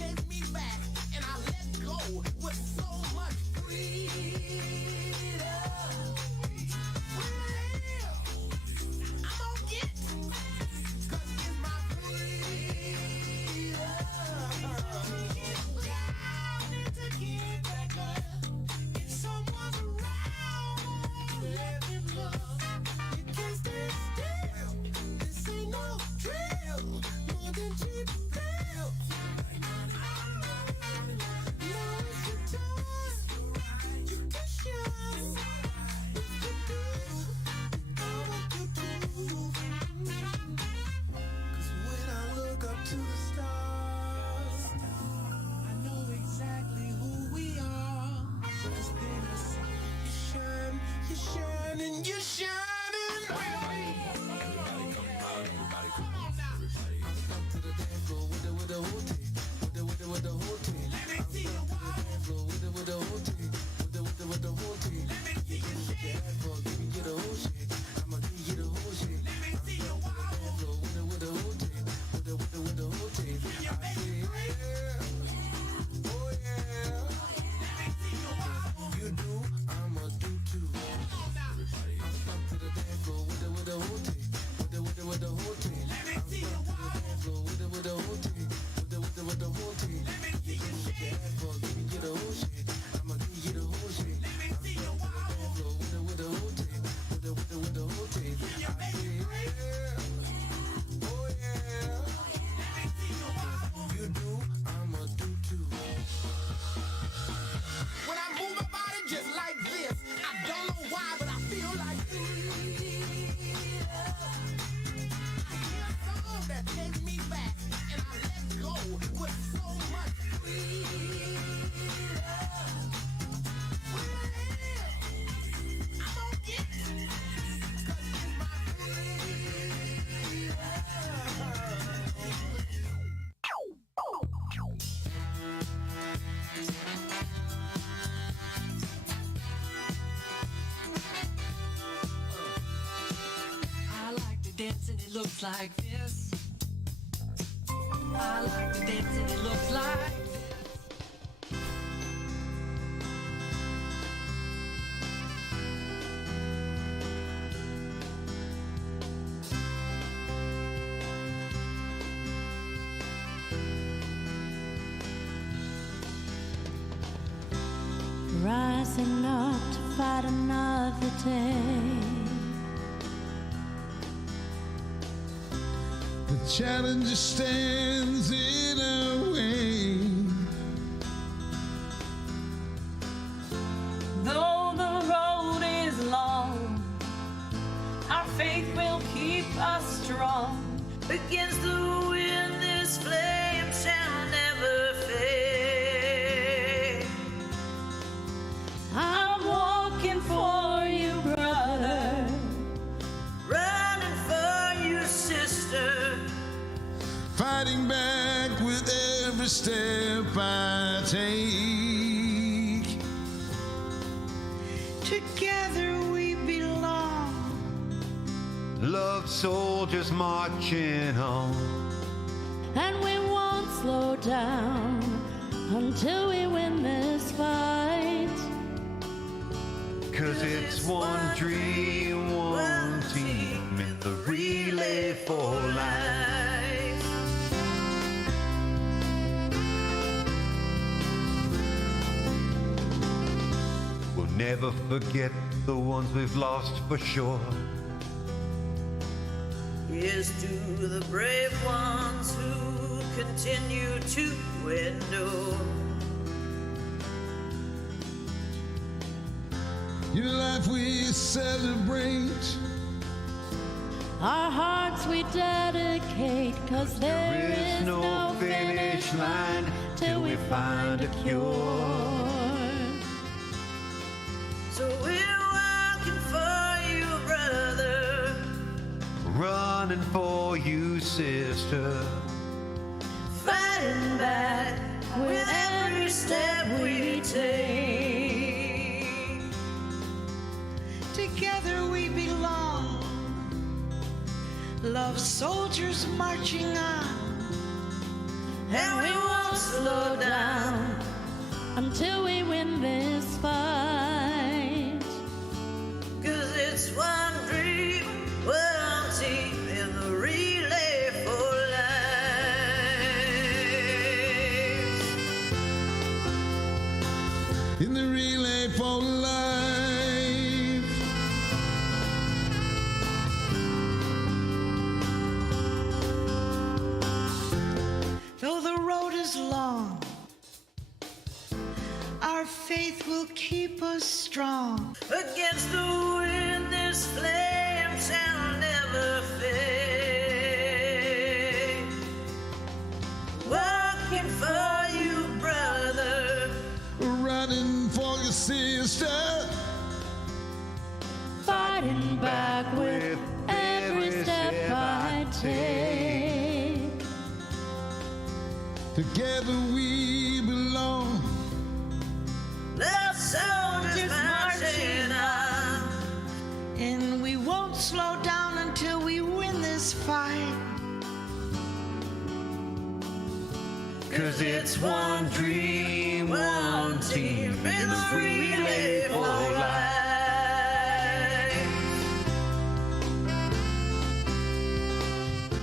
takes me back, and I let go with so much freedom. Well, I'm gonna get, 'cause it's my freedom. To get back up, if someone's around, let them love. You can't stand still. This ain't no drill, more than cheap thrills. Now's your time. You can shine. If you do, I want you to. 'Cause when I look up to the stars, I know exactly who we are. 'Cause then I see you shine, you shine, and you shining. Everybody come out, everybody come on now. Come to the dance floor with the whole team, with the whole team. Let me see you walk. Dance floor with the whole team, with the whole team. Let me see you shake. Give me the whole shit. I'ma give you the whole shit. Let me see you walk. Dance floor with the whole team, with the whole team. I say yeah, oh yeah. Let me see you walk. You do, I'ma do too. Come to the dance floor with the whole team, with the whole team. Let me see you walk. Dance floor with the whole team, with the whole team. Let me see you shake. Give me the whole shit. I'ma give you the whole shit. Let me see you walk. Dance floor with the whole team, with the whole team. I say yeah, oh yeah. Let me see you walk. You do, I'ma do too. When I move my body just like this, I don't know why, but I feel like freedom. I hear a song that takes me back, and I let go with so much freedom. Well, I'm gonna get, 'cause it's my freedom. I like to dance and it looks like this. I like to dance and it looks like this. Rising up to fight another day. The challenge stands in our way. Though the road is long, our faith will keep us strong. Against the wind, this flame shall never fade. I'm walking for you, brother. Running for you, sister. Fighting back with every step I take. Together we belong. Love soldiers marching on. And we won't slow down until we win this fight. 'Cause it's one dream, one team in the relay for life. We'll never forget the ones we've lost for sure. Here's to the brave ones who continue to endure. Your life we celebrate. Our hearts we dedicate, 'cause there is no finish line till we find a cure. So we're walking for you, brother. Running for you, sister. Fighting back with every step we take. Together we belong. Love soldiers marching on. And we won't slow until we win this fight. 'Cause it's one dream, one team in the relay for life. In the relay for life. Though the road is long, our faith will keep us strong. Against the wind, this flame shall never fade. Working for you, brother. Running for your sister. Fighting back with every step I take. Together we belong. The soldiers marching on. And we won't slow down until we win this fight. 'Cause it's one dream, one team in the relay for life.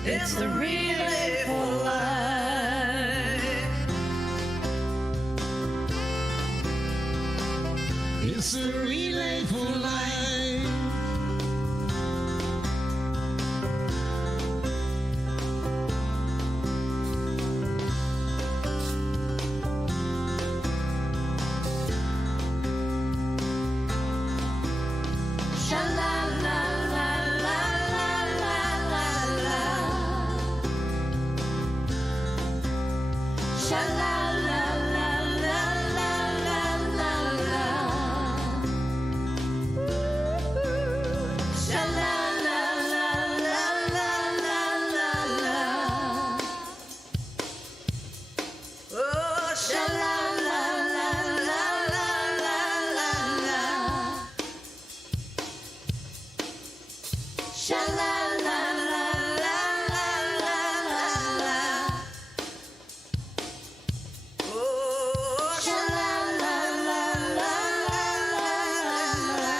It's the relay for life. It's a relay for life. Sha la la la la la la la la. Sha la la la la la la la la. Sha la la la la la la la la. Oh, Sha la la la la la la la la. Sha la la la la la la la la. oh, Sha la la la la la la la.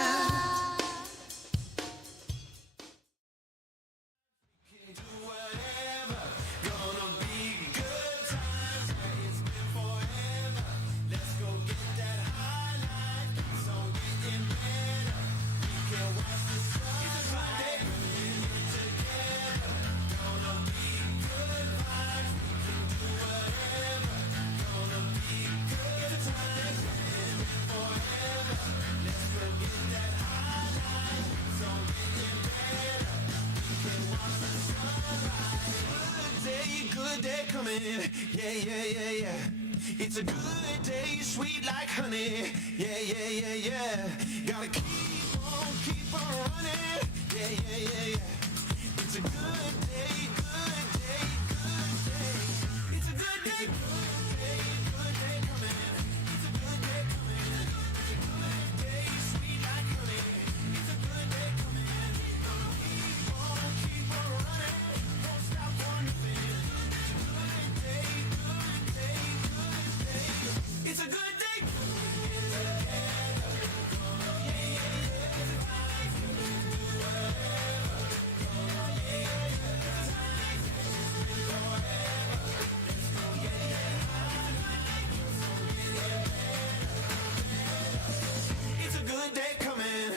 Good day coming. Yeah, yeah, yeah, yeah. It's a good day, sweet like honey. Yeah, yeah, yeah, yeah. Gotta keep on running. Yeah, yeah, yeah, yeah. It's a good day, good day, good day. It's a good day, good day coming. It's a good day coming. It's a good day, sweet like honey. It's a good day coming. Keep on running. Don't stop for nothing. It's a good day. It's a good day coming.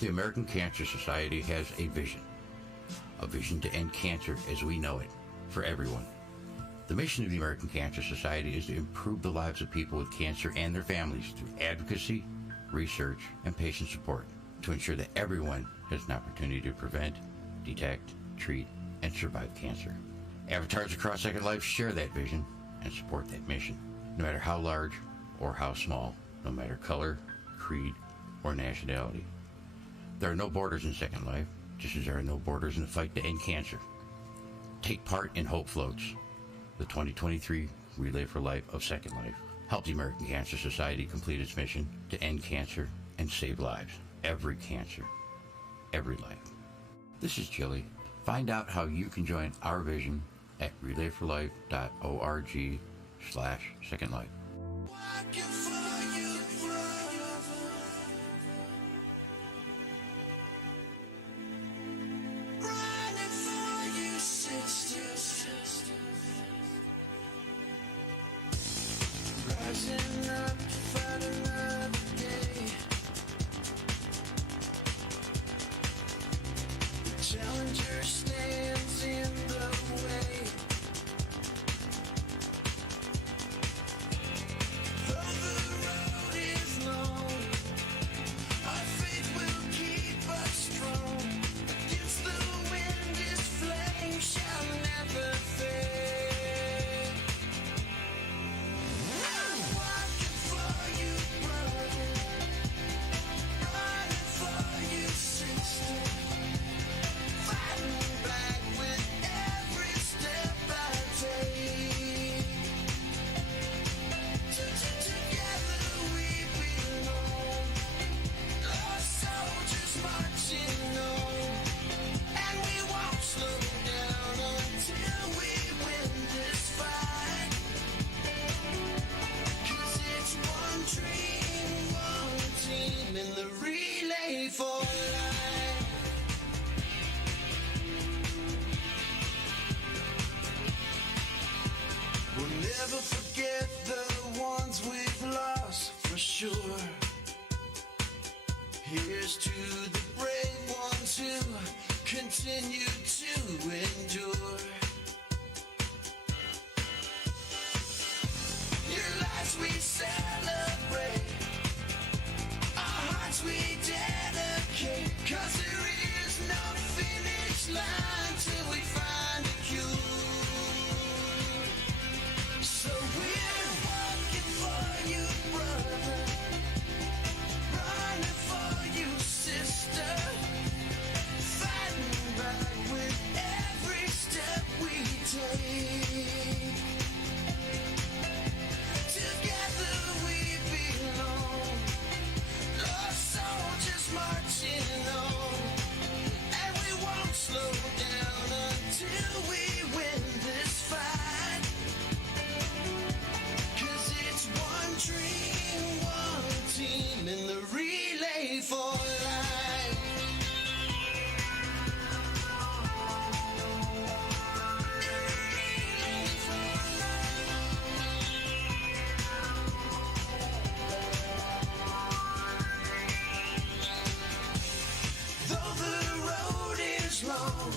The American Cancer Society has a vision to end cancer as we know it for everyone. The mission of the American Cancer Society is to improve the lives of people with cancer and their families through advocacy, research, and patient support to ensure that everyone has an opportunity to prevent, detect, treat, and survive cancer. Avatars across Second Life share that vision and support that mission, no matter how large or how small, no matter color, creed, or nationality. There are no borders in Second Life, just as there are no borders in the fight to end cancer. Take part in Hope Floats, the 2023 Relay for Life of Second Life. Help the American Cancer Society complete its mission to end cancer and save lives. Every cancer, every life. This is Chili. Find out how you can join our vision at relayforlife.org/Second Life. Walking for you, brother. Running for you, sister. Rising up to fight another day. The challenger stands in the way. Though the road is long, our faith will keep us strong. Against the wind, His flame shall never fade. Walking for you, brother. Running for you, sister. Fighting back with every step I take. Together we belong. Lost soldiers marching on. And we won't slow down until we win this fight. 'Cause it's one dream, one team in the relay for life. We'll never forget the ones we've lost, for sure. Here's to the brave ones who continue to endure. Your lives we celebrate, our hearts we dedicate. 'Cause there is no finish line till we find a cure. So we're walking for you, brother. Running for you, sister. Fighting back with every step we take. Together we belong. Lost soldiers marching on. And we won't slow down until we win this fight. 'Cause it's one dream, one team in the relay for life. Though the road is long,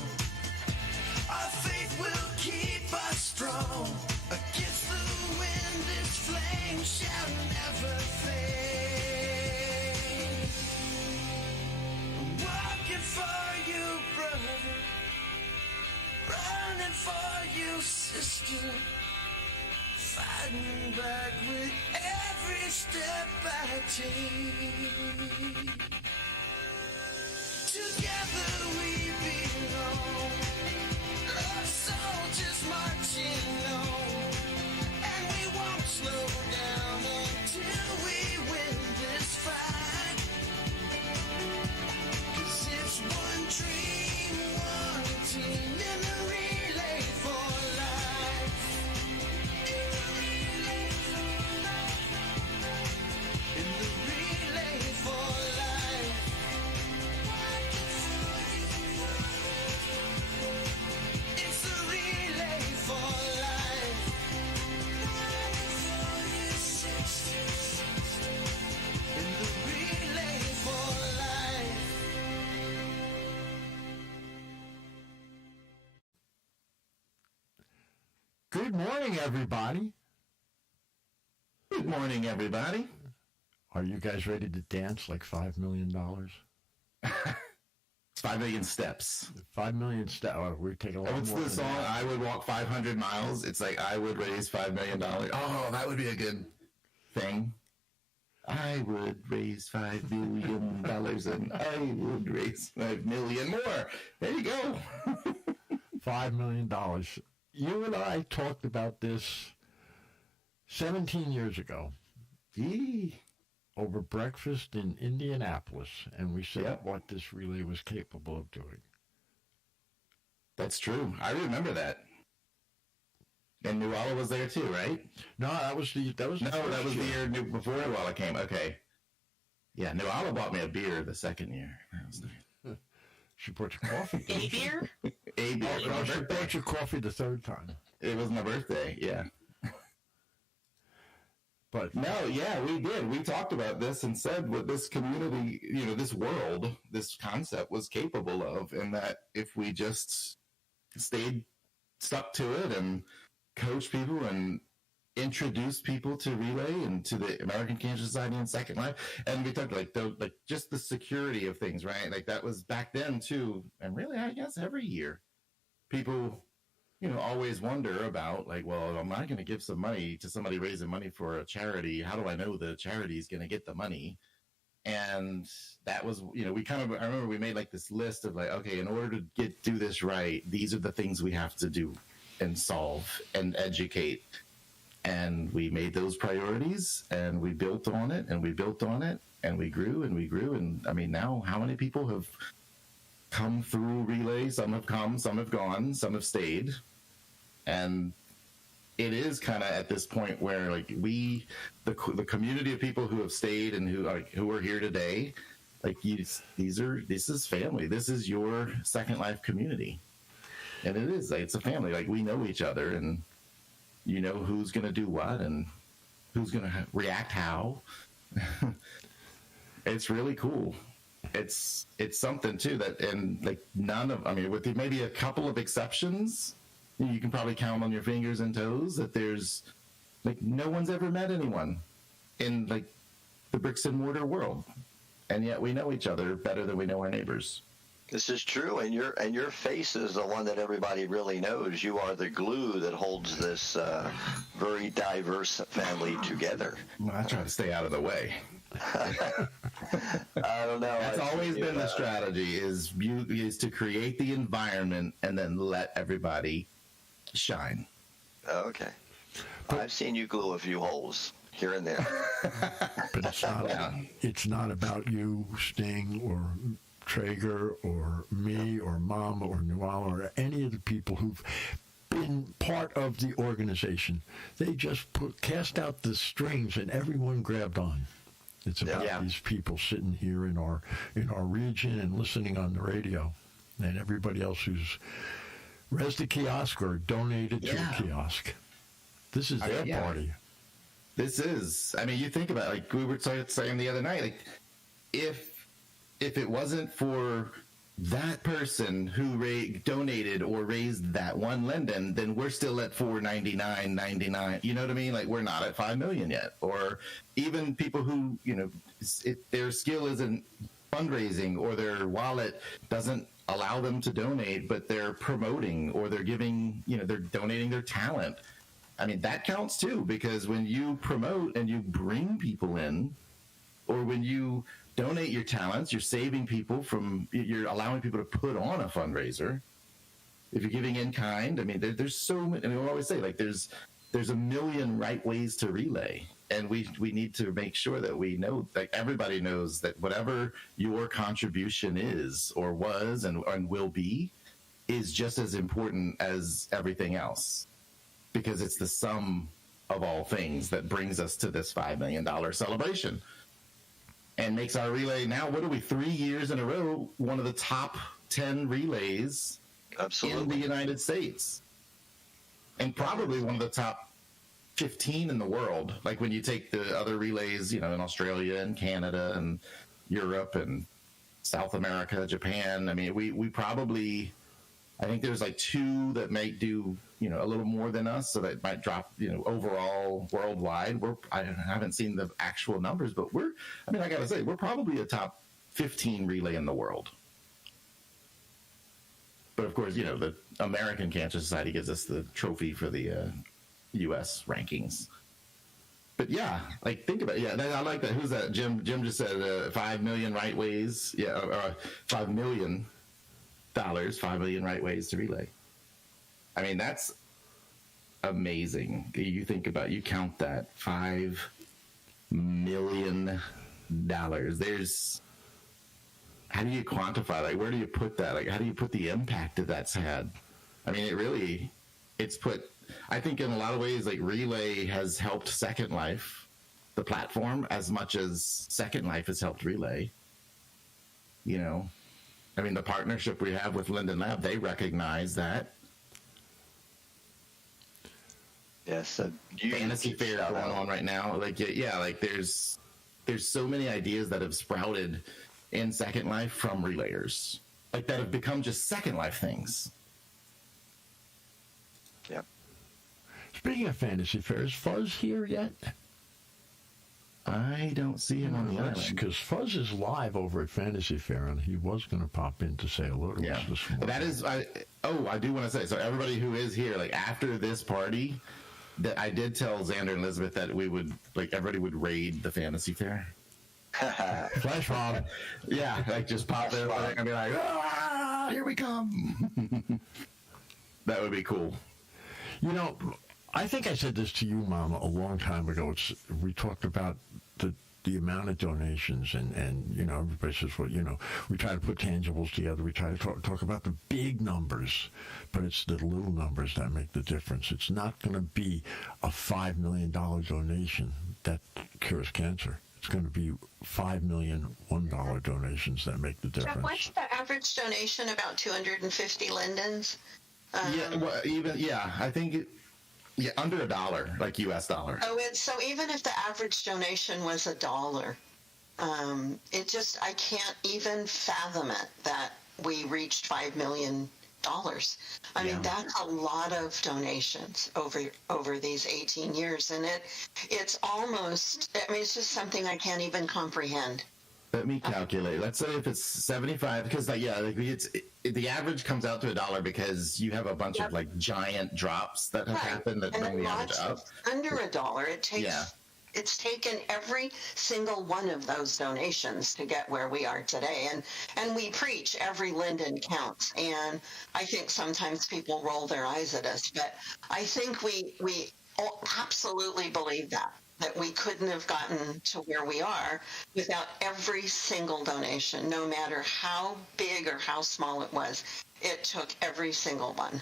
our faith will keep us strong. Against the wind, His flame shall never fade. I'm walking for you, brother. Running for you, sister. Fighting back with every step I take. Together we belong. Lost soldiers marching on. And we won't slow down until we win this fight. 'Cause it's one dream, one team in the relay for life. In the relay for life. In the relay for life. It's the relay for life. Running for you, sisters. In the relay for life. Good morning, everybody. Good morning, everybody. Are you guys ready to dance like $5 million? It's 5 million steps. 5 million steps. Oh, we're taking a lot What's more the than song? that. I would walk 500 miles. It's like I would raise $5 million. Oh, that would be a good thing. I would raise $5 billion and I would raise 5 million more. There you go. $5 million. You and I talked about this 17 years ago Gee. over breakfast in Indianapolis, and we said Yep. what this relay was capable of doing. That's true. I remember that. And Nuala was there too, right? No, that was the No, that was the year before Nuala came. Okay. Yeah, Nuala bought me a beer the second year. That was nice. She brought you coffee. A beer? A beer. Oh, no, she brought you coffee the third time. It was my birthday, yeah. But No, yeah, we did. We talked about this and said what this community, this world, this concept was capable of, and that if we just stuck to it and coach people and introduce people to Relay and to the American Cancer Society and Second Life, and we talked like just the security of things, right? Like that was back then too, and really, I guess every year, people, always wonder about like, well, am I going to give some money to somebody raising money for a charity? How do I know the charity is going to get the money? And that was, I remember we made like this list of like, okay, in order to do this right, these are the things we have to do and solve and educate. And we made those priorities and we built on it and we built on it and we grew and we grew. And I mean, now how many people have come through Relay? Some have come, some have gone, some have stayed. And it is kind of at this point where like the community of people who have stayed and who are here today, like this is family. This is your Second Life community. And it is, like, it's a family. Like we know each other and you know who's going to do what and who's going to react how. It's really cool. It's something too that, and like with maybe a couple of exceptions, you can probably count on your fingers and toes that there's like no one's ever met anyone in like the bricks and mortar world, and yet we know each other better than we know our neighbors. This is true, and your face is the one that everybody really knows. You are the glue that holds this very diverse family together. Well, I try to stay out of the way. I don't know. That's always been the strategy: is to create the environment and then let everybody shine. Okay, I've seen you glue a few holes here and there, but it's not about you, Sting, or Traeger, or me, or Mom, or Nuala, or any of the people who've been part of the organization. They just cast out the strings and everyone grabbed on. It's about these people sitting here in our region and listening on the radio, and everybody else who's rezzed a kiosk or donated to a kiosk. This is their party. This is. I mean, you think about it, like we were saying the other night. Like, if it wasn't for that person who donated or raised that one Linden, then we're still at $499.99. You know what I mean? Like, we're not at $5 million yet. Or even people who, their skill isn't fundraising or their wallet doesn't allow them to donate, but they're promoting or they're giving, they're donating their talent. I mean, that counts too, because when you promote and you bring people in, or when you donate your talents, you're you're allowing people to put on a fundraiser. If you're giving in kind, I mean, there's so many, and we always say, like, there's a million right ways to Relay. And we need to make sure that we know, like, everybody knows that whatever your contribution is or was and will be is just as important as everything else, because it's the sum of all things that brings us to this $5 million celebration. And makes our Relay now, 3 years in a row, one of the top 10 relays in the United States. And probably one of the top 15 in the world. Like when you take the other relays, in Australia and Canada and Europe and South America, Japan. I mean, we probably, I think there's like 2 that might do, a little more than us, so that might drop, overall worldwide. I haven't seen the actual numbers, but I gotta say, we're probably a top 15 relay in the world. But of course, the American Cancer Society gives us the trophy for the U.S. rankings. But yeah, like, think about it. Yeah, I like that. Who's that? Jim just said 5 million right ways. Yeah, $5 million, 5 million right ways to Relay. I mean, that's amazing. You think about, you count that, $5 million. There's, how do you quantify? Like, where do you put that? Like, how do you put the impact that that's had? I mean, it really, it's put, I think in a lot of ways, like Relay has helped Second Life, the platform, as much as Second Life has helped Relay. You know, I mean, the partnership we have with Linden Lab, they recognize that. Yes, Fantasy Fair going on right now. Like, yeah, like there's so many ideas that have sprouted in Second Life from Relayers, like that have become just Second Life things. Yep. Speaking of Fantasy Fair, is Fuzz here yet? I don't see him on the island. Because Fuzz is live over at Fantasy Fair, and he was going to pop in to say hello to us this morning. That is, I do want to say, so everybody who is here, like after this party, that I did tell Xander and Elizabeth that we would, like, everybody would raid the Fantasy Fair. Flash mob. Yeah, like just pop in and be like, ah, here we come. That would be cool. You know, I think I said this to you, Mom, a long time ago. We talked about the amount of donations, and you know, everybody says, well, you know, we try to put tangibles together. We try to talk about the big numbers, but it's the little numbers that make the difference. It's not going to be a $5 million donation that cures cancer. It's going to be $5 million $1 donations that make the difference. Jeff, what's the average donation? About 250 lindens? I think under $1, like US dollar. Oh, so even if the average donation was $1, I can't even fathom it that we reached $5 million. I mean, that's a lot of donations over these 18 years, and it's almost, I mean, it's just something I can't even comprehend. Let me calculate. Let's say if it's 75, because the average comes out to $1 because you have a bunch of like giant drops that have happened that bring the average up. Under $1, it takes. It's taken every single one of those donations to get where we are today, and we preach every linden counts. And I think sometimes people roll their eyes at us, but I think we absolutely believe that we couldn't have gotten to where we are without every single donation, no matter how big or how small it was. It took every single one.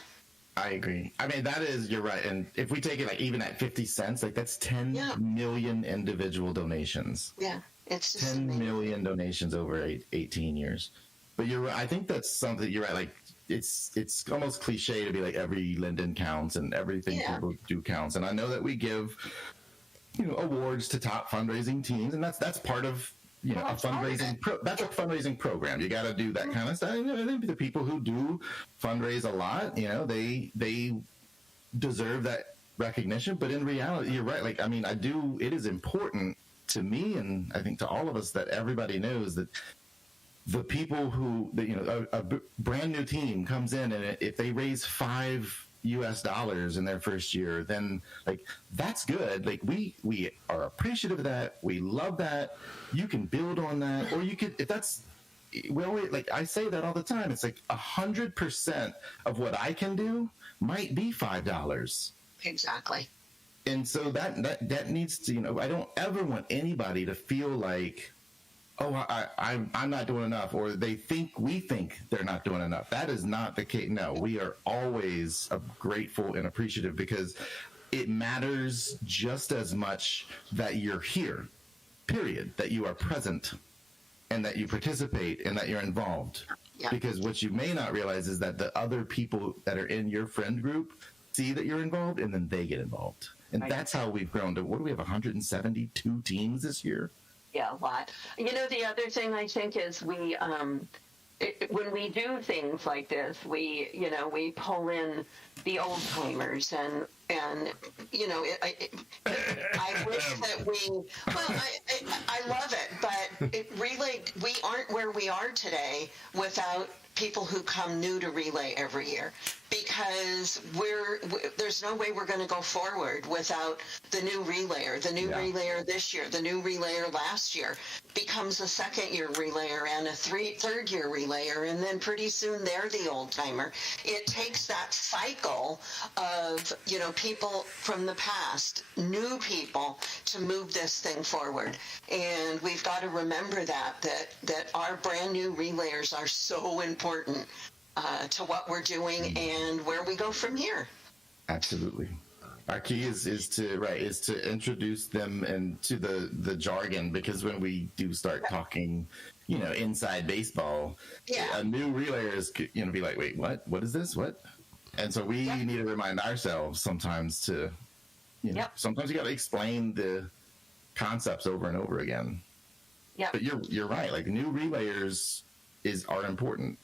I agree. I mean, you're right. And if we take it like even at 50 cents, like that's 10 million individual donations. Yeah, it's just 10 amazing. million donations over 18 years. But you're right. I think that's something, you're right. Like it's almost cliche to be like every linden counts and everything people do counts. And I know that we give, you know, awards to top fundraising teams, and that's part of, you know, a fundraising that's a fundraising program. You got to do that kind of stuff. And I think the people who do fundraise a lot, you know, they deserve that recognition. But in reality, you're right. Like, I mean, it is important to me, and I think to all of us, that everybody knows that the people who, you know, a brand new team comes in, and if they raise $5 US in their first year, then like that's good. Like we are appreciative of that. We love that. You can build on that, or you could, if that's, like I say that all the time. It's like 100% of what I can do might be $5. Exactly. And so that needs to, you know, I don't ever want anybody to feel like, oh, I'm not doing enough, or we think they're not doing enough. That is not the case. No, we are always grateful and appreciative, because it matters just as much that you're here, period, that you are present and that you participate and that you're involved. Yeah. Because what you may not realize is that the other people that are in your friend group see that you're involved, and then they get involved. And that's how we've grown to, what do we have, 172 teams this year? Yeah, a lot. You know, the other thing I think is we, when we do things like this, we pull in the old timers, and you know, I wish that I love it, but it really, we aren't where we are today without people who come new to Relay every year, because there's no way we're going to go forward without the new relayer. The new relayer this year, the new relayer last year becomes a second-year relayer and a third-year relayer, and then pretty soon they're the old-timer. It takes that cycle of, you know, people from the past, new people, to move this thing forward. And we've got to remember that our brand-new relayers are so important to what we're doing and where we go from here. Absolutely. Our key is to introduce them into the jargon, because when we do start talking, inside baseball, a new relayer is be like, wait, what is this? What? And so we need to remind ourselves sometimes to, sometimes you got to explain the concepts over and over again. Yeah. But you're right. Like, new relayers are important.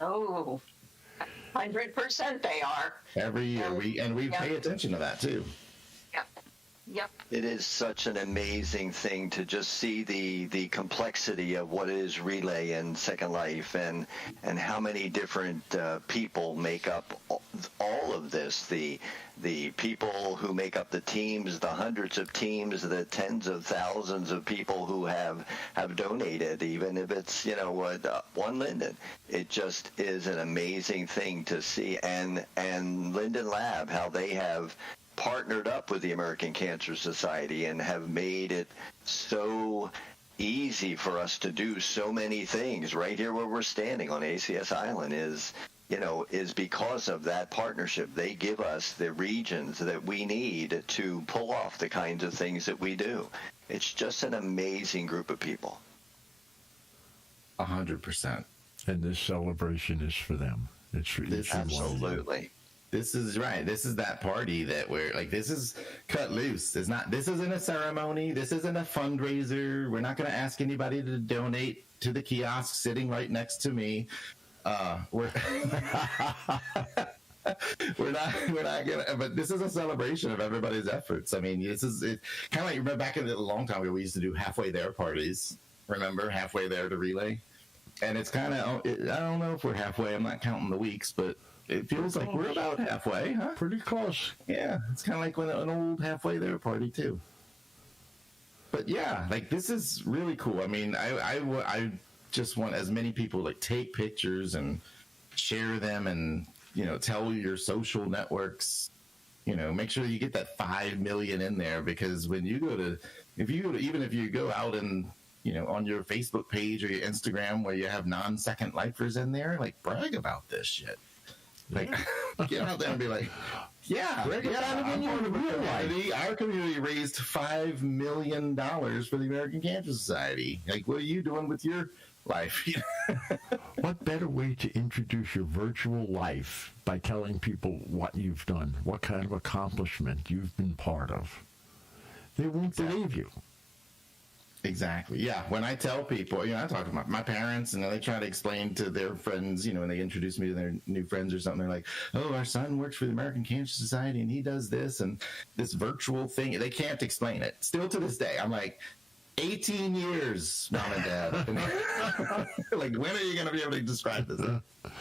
Oh, 100% they are. Every year, we pay attention to that too. Yep. It is such an amazing thing to just see the complexity of what is relay and Second Life, and how many different people make up all of this. The people who make up the teams, the hundreds of teams, the tens of thousands of people who have donated, even if it's one Linden. It just is an amazing thing to see, and Linden Lab, how they have partnered up with the American Cancer Society and have made it so easy for us to do so many things right here where we're standing on ACS Island is because of that partnership. They give us the regions that we need to pull off the kinds of things that we do. It's just an amazing group of people. 100%. And this celebration is for them. It's for each and one of them. Absolutely. This is right. This is that party that we're like, this is cut loose. This isn't a ceremony. This isn't a fundraiser. We're not going to ask anybody to donate to the kiosk sitting right next to me. We're not gonna, but this is a celebration of everybody's efforts. I mean, this is kind of like, remember back in a long time ago, we used to do halfway there parties. Remember, halfway there to relay? And it's kind of, I don't know if we're halfway. I'm not counting the weeks, but it feels like we're about halfway, huh? Pretty close. Yeah, it's kind of like an old halfway there party too. But yeah, like, this is really cool. I mean, I just want as many people to take pictures and share them, and tell your social networks. Make sure you get that 5 million in there, because when you go to, even if you go out and on your Facebook page or your Instagram where you have non-Second Lifers in there, like, brag about this shit. Like, get out there and be like, I'm part of a community. Our community raised $5 million for the American Cancer Society. Like, what are you doing with your life? What better way to introduce your virtual life by telling people what you've done, what kind of accomplishment you've been part of? They won't believe you. Exactly. Yeah. When I tell people, I talk to my parents, and they try to explain to their friends, when they introduce me to their new friends or something, they're like, oh, our son works for the American Cancer Society and he does this and this virtual thing. They can't explain it. Still to this day, I'm like, 18 years, Mom and Dad. Like, when are you going to be able to describe this?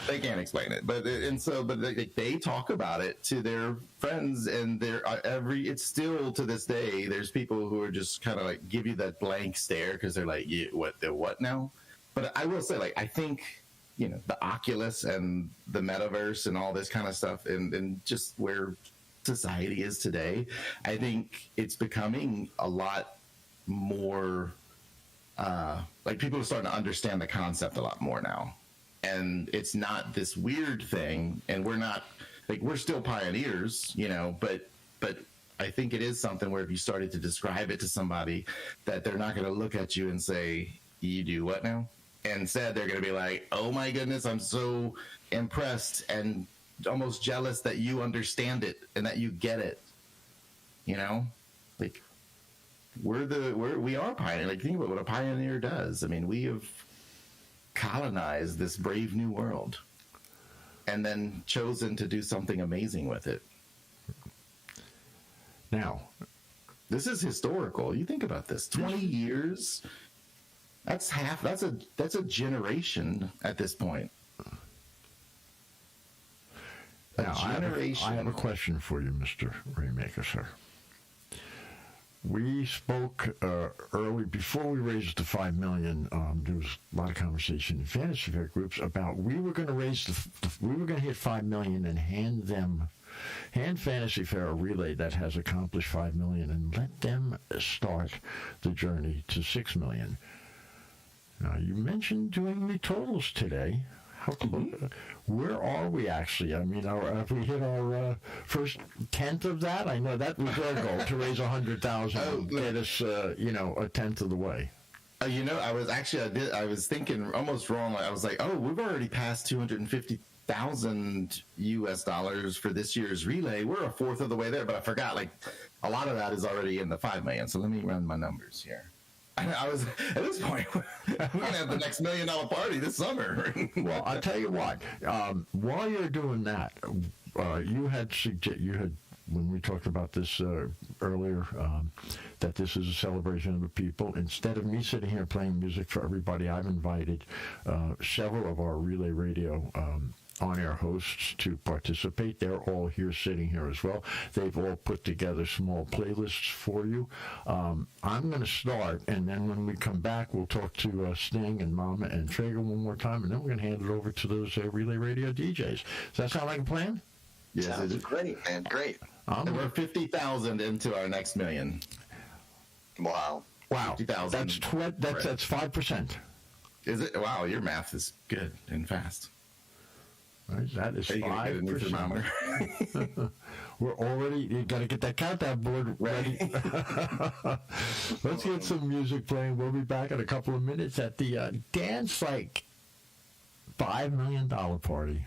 They can't explain it. But they talk about it to their friends, and it's still to this day, there's people who are just kind of like give you that blank stare, because they're like, what now? But I will say, like, I think, the Oculus and the metaverse and all this kind of stuff, and just where society is today, I think it's becoming a lot more like, people are starting to understand the concept a lot more now, and it's not this weird thing, and we're not, like, we're still pioneers, but I think it is something where if you started to describe it to somebody, that they're not going to look at you and say, you do what now? Instead, they're going to be like, oh my goodness, I'm so impressed and almost jealous that you understand it and that you get it. Like, we are pioneers. Like, think about what a pioneer does. I mean, we have colonized this brave new world and then chosen to do something amazing with it. Now, this is historical. You think about this. 20 years. That's a generation at this point. Now, I have a question for you, Mr. Rainmaker, sir. We spoke early, before we raised the $5 million. There was a lot of conversation in Fantasy Fair groups about we were going to raise we were going to hit $5 million and hand Fantasy Fair a relay that has accomplished $5 million, and let them start the journey to $6 million. Now, you mentioned doing the totals today. Where are we actually? I mean, have we hit our first tenth of that? I know that was our goal, to raise 100,000, get us, a tenth of the way. I was thinking almost wrong. I was like, oh, we've already passed 250,000 US dollars for this year's relay. We're a fourth of the way there, but I forgot, like, a lot of that is already in the 5 million. So let me run my numbers here. I was at this point, we're gonna have the next $1 million party this summer. Well, I'll tell you what. While you're doing that, you had when we talked about this earlier, that this is a celebration of the people. Instead of me sitting here playing music for everybody, I've invited several of our Relay Radio on-air hosts to participate. They're all here, sitting here as well. They've all put together small playlists for you. I'm going to start, and then when we come back, we'll talk to Sting and Mama and Traeger one more time, and then we're going to hand it over to those Relay Radio DJs. Does that sound like a plan? Yes, Sounds great, man. Great. And we're 50,000 into our next million. Wow. 50,000. That's 5%. Is it? Wow, your math is good and fast. Right, that is Are you gonna get a new 5%. thermometer? We're already, you got to get that countdown board ready. Let's get some music playing. We'll be back in a couple of minutes at the Dance Like $5 million party.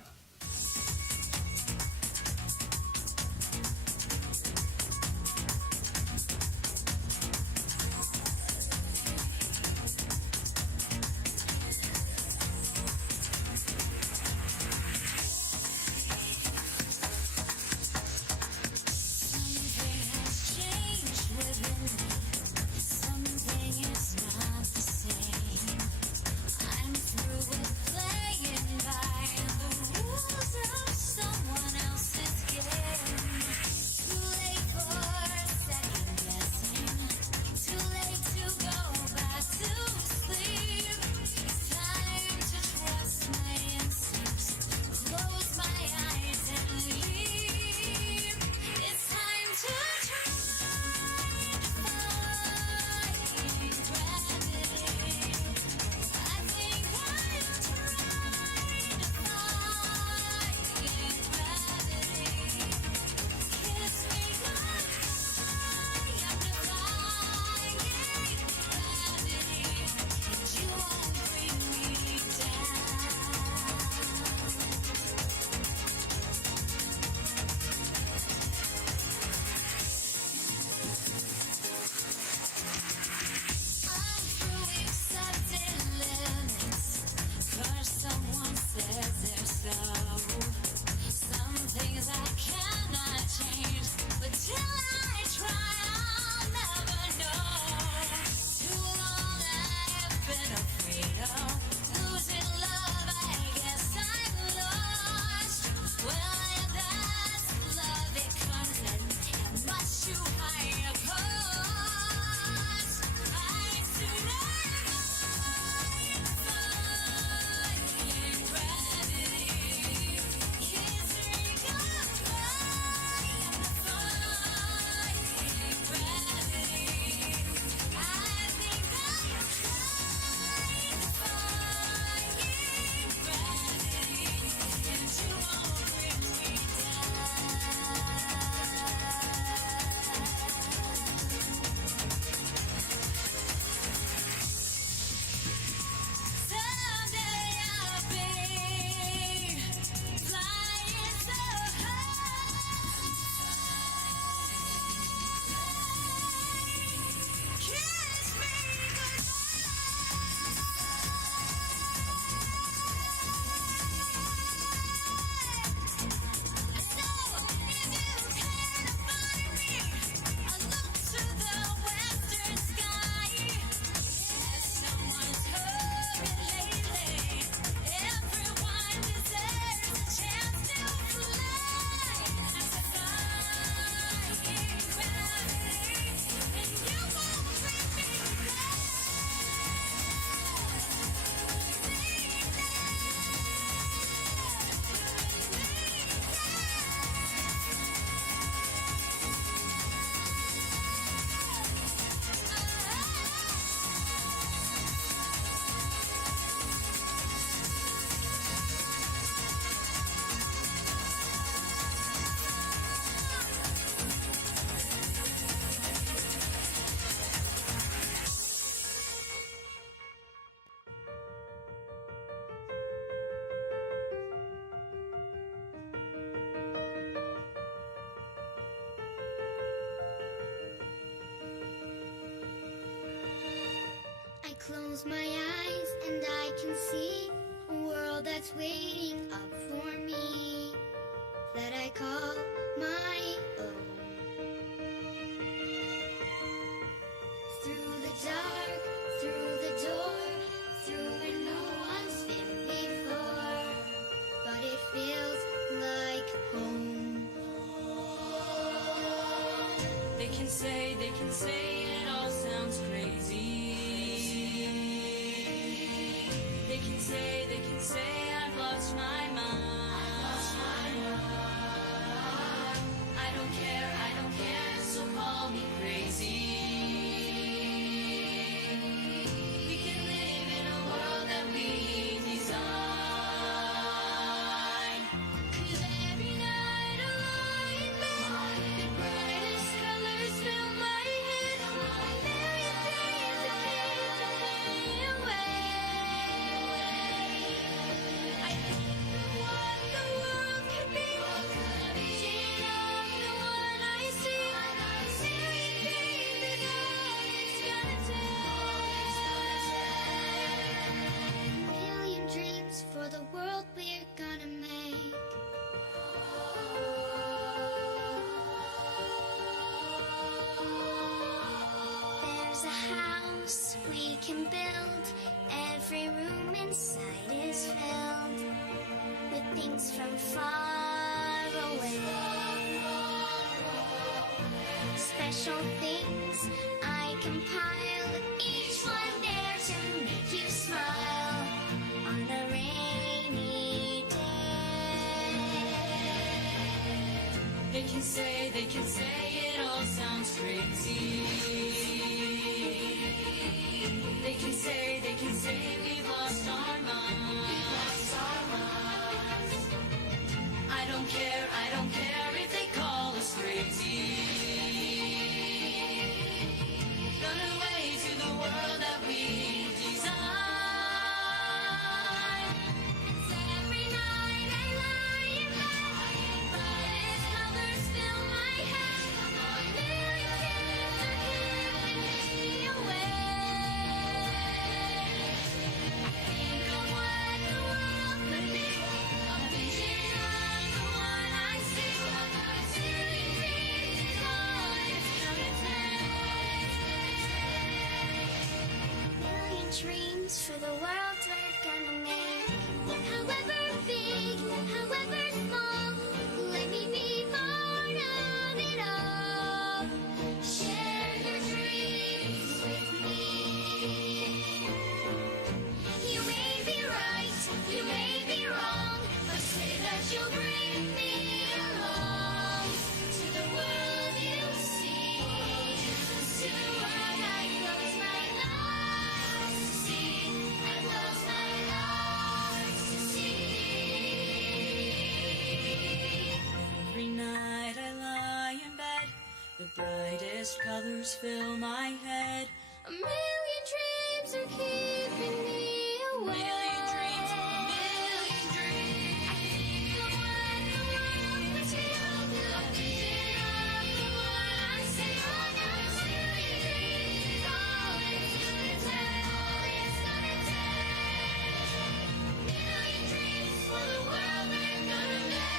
I'm through with playing by the rules. close my eyes and I can see a world that's waiting up for me, that I call my own. Through the dark, through the door, through where no one's been before, but it feels like home. They can say it all sounds crazy. They can say I've lost my mind. I don't care, so call me crazy. We can live in a world that we design. 'Cause every night I lie in bed, the brightest colors fill my head. A million dreams that keep me away. I think of what the world could be, vision of the one I see. A million dreams is all it's gonna take. A million dreams for the world we're gonna make. There's a house we can build. Every room inside is filled with things from far away. Special things I compile, each one there to make you smile on a rainy day. They can say it all sounds crazy. They can say we've lost our minds. I don't care if they call us crazy. Run away to the world that we design. Every night I lie in bed, brightest colors fill my head. A million dreams are keeping me awake. I think of what the world could be, a vision of the one I see. A million dreams is all it's gonna take. A million dreams for the world we're gonna make. However big, however small, let me be part of it all. Share your dreams with me. You may be right, you may be wrong, but say that you'll bring me along to the world you see, to what I close my eyes to see. I close my eyes to see. Every night I lie in bed, the brightest colors fill my head. A million dreams are keeping me away. Million dreams, million dreams. I think of what the world could be, a vision of the one I see. A million dreams is all it's gonna take. Million dreams for the world we're gonna make.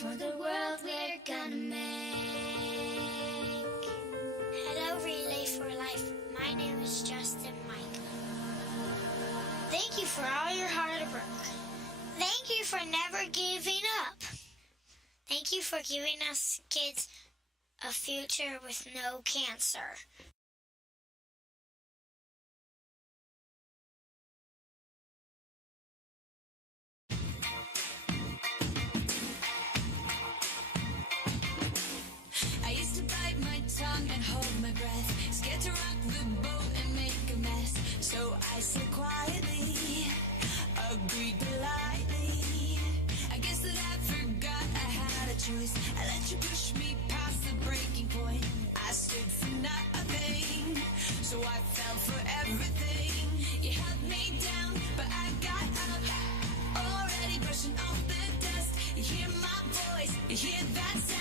For the world we're gonna make. Hello, Relay for Life. My name is Justin Michael. Thank you for all your hard work. Thank you for never giving up. Thank you for giving us kids a future with no cancer. I used to bite my tongue and hold my breath, scared to rock the boat and make a mess. So I said quietly, agreed politely. I guess that I forgot I had a choice. I let you push me past the breaking point. I stood for nothing, so I fell for everything. You held me down, but I got up. Already brushing off the dust. You hear my voice, you hear that sound.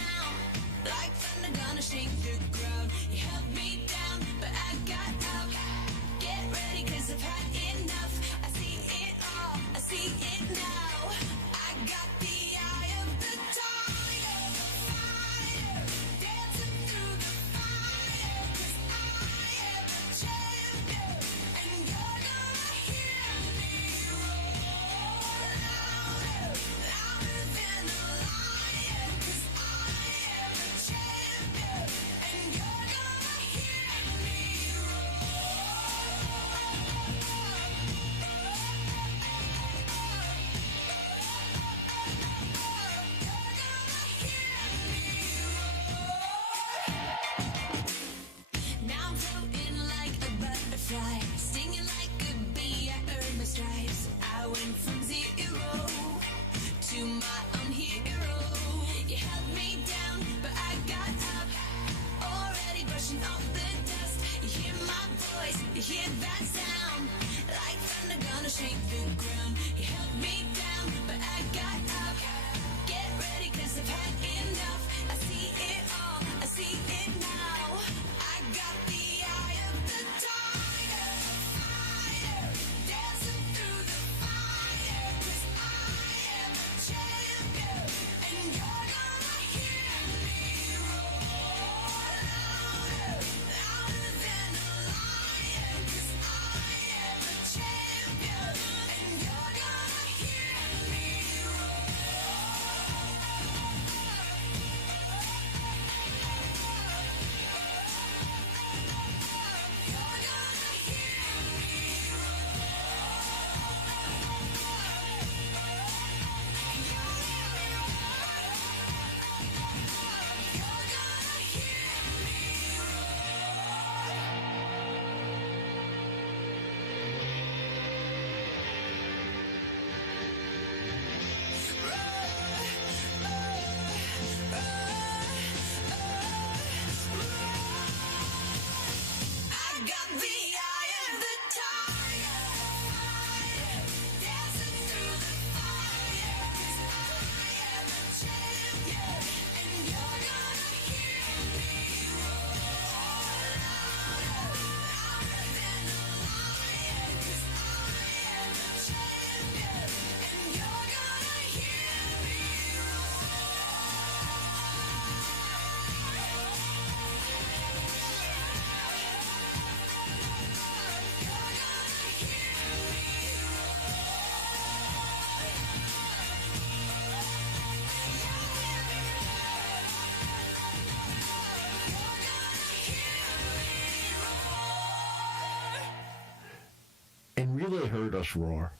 us roar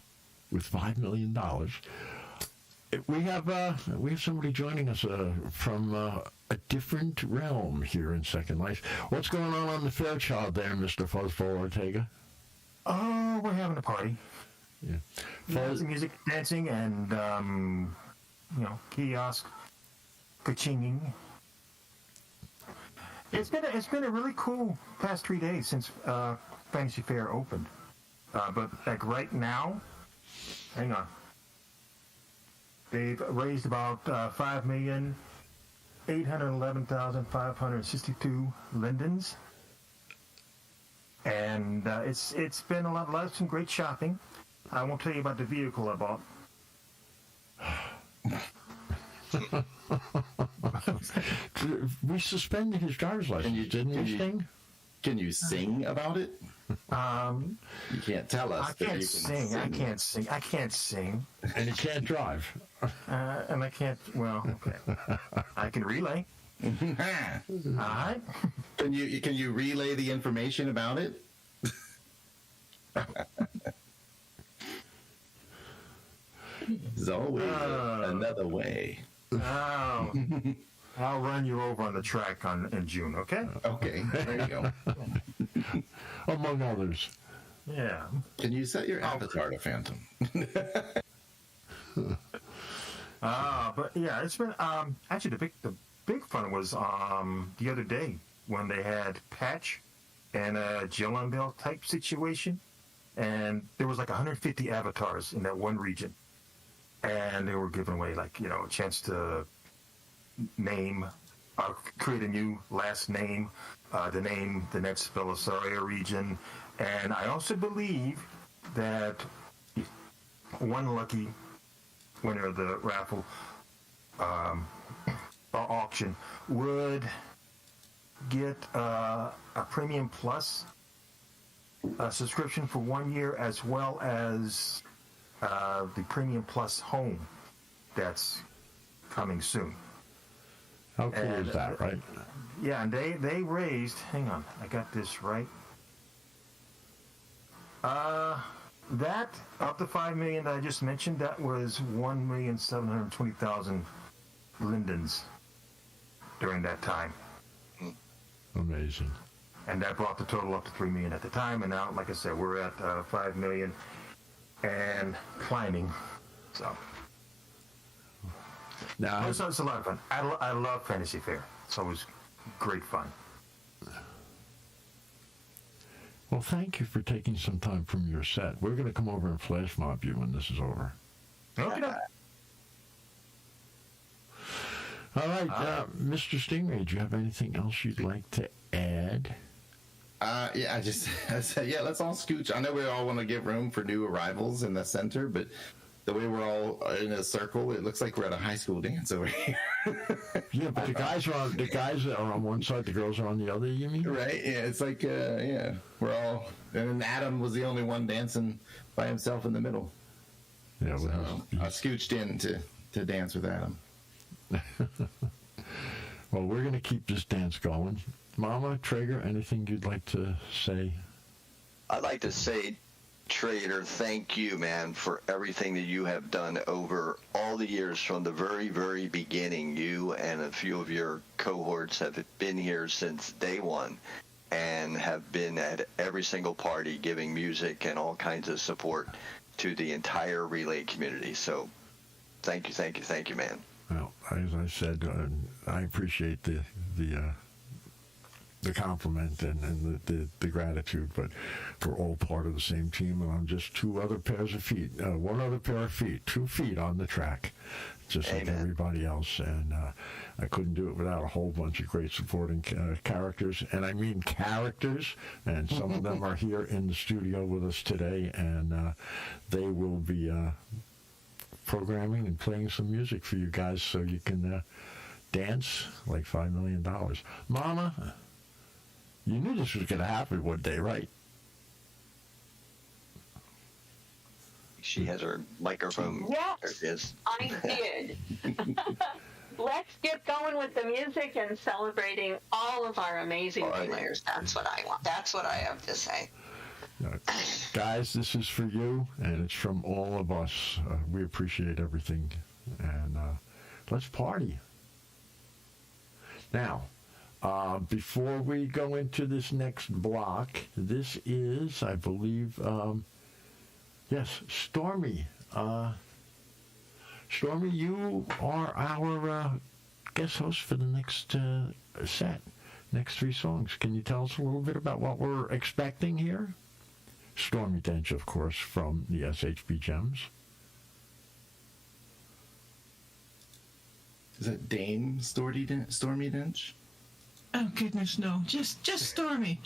with $5 million. We have somebody joining us from a different realm here in Second Life. What's going on the Fairchild there, Mr. Fuzzball Ortega? Oh, we're having a party. Yeah. Lots of music, dancing, and kiosk, ka-chinging. It's been a really cool past 3 days since Fantasy Fair opened. But like right now, hang on. They've raised about 5,811,562 lindens, and it's been a lot of some great shopping. I won't tell you about the vehicle I bought. We suspended his driver's license, didn't we, Sting? Can you sing about it? You can't tell us. I can't sing. I can't sing. And you can't drive. And I can't. Well, okay. I can relay. All right. Can you relay the information about it? There's always another way. Oh. I'll run you over on the track in June, okay? Okay, there you go. Among others. Yeah. Can you set your avatar to Phantom? But yeah, it's been actually the big fun was the other day when they had Patch and a Jill and Bell type situation, and there was like 150 avatars in that one region, and they were giving away a chance to name, create a new last name, the next Belisario region, and I also believe that one lucky winner of the raffle auction would get a Premium Plus subscription for 1 year, as well as the Premium Plus Home that's coming soon. How cool is that, right? Yeah, and they raised, hang on, I got this right. That, up to $5 million that I just mentioned, that was 1,720,000 lindens during that time. Amazing. And that brought the total up to $3 million at the time, and now, like I said, we're at $5 million and climbing. So now it's a lot of fun. I love Fantasy Fair. It's always great fun. Well, thank you for taking some time from your set. We're going to come over and flash mob you when this is over. Okay. All right, Mr. Stingray, do you have anything else you'd like to add? Yeah, I said, yeah, let's all scooch. I know we all want to give room for new arrivals in the center, but the way we're all in a circle, it looks like we're at a high school dance over here. Yeah, but the guys are on one side, the girls are on the other, you mean? Right, yeah, it's like, yeah, we're all, and Adam was the only one dancing by himself in the middle. Yeah, so I scooched in to dance with Adam. Well, we're going to keep this dance going. Mama, Traeger, anything you'd like to say? I'd like to say, Trader, thank you, man, for everything that you have done over all the years from the very, very beginning. You and a few of your cohorts have been here since day one and have been at every single party giving music and all kinds of support to the entire relay community. So thank you, man. Well, as I said, I appreciate the compliment and the gratitude, but we're all part of the same team, and I'm just two other pairs of feet, one other pair of feet, 2 feet on the track, just like everybody else, and I couldn't do it without a whole bunch of great supporting characters, and I mean characters, and some of them are here in the studio with us today, and they will be programming and playing some music for you guys so you can dance like $5 million. Mama, you knew this was going to happen one day, right? She has her microphone. Yes, there it is. I did. Let's get going with the music and celebrating all of our amazing players. That's what I want. That's what I have to say. Guys, this is for you, and it's from all of us. We appreciate everything, and let's party. Now, before we go into this next block, this is, I believe, yes, Stormy. Stormy, you are our guest host for the next set, next 3 songs. Can you tell us a little bit about what we're expecting here? Stormy Dench, of course, from the SHB Gems. Is that Dame Stormy Dench? Oh goodness, no! Just Stormy.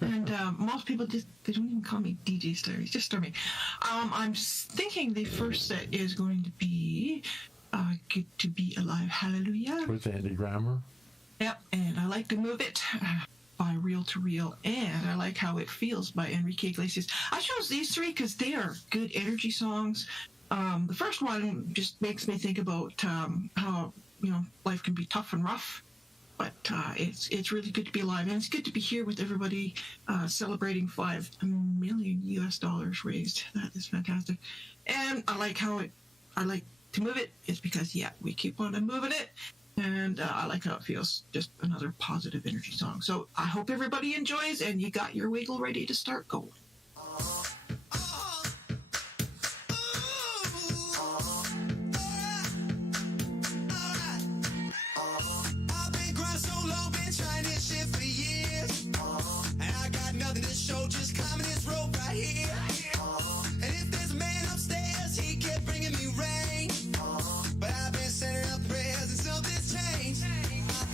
And most people they don't even call me DJ Stormy. Just Stormy. I'm thinking the first set is going to be "Good to Be Alive." Hallelujah. With Andy Grammer. Yep, and I like to move it. By Real to Real, and I like How It Feels by Enrique Iglesias. I chose these 3 because they are good energy songs. The first one just makes me think about how life can be tough and rough, but it's really good to be alive, and it's good to be here with everybody celebrating $5 million raised. That is fantastic, and I like I like to move it. It's because we keep on moving it. And I like How It Feels. Just another positive energy song. So I hope everybody enjoys, and you got your wiggle ready to start going. I've been grinding so long, been trying this shit for years. And I got nothing to show, just climbing this rope right here. And if there's a man upstairs, he kept bringing me rain. But I've been sending up prayers and something's changed. I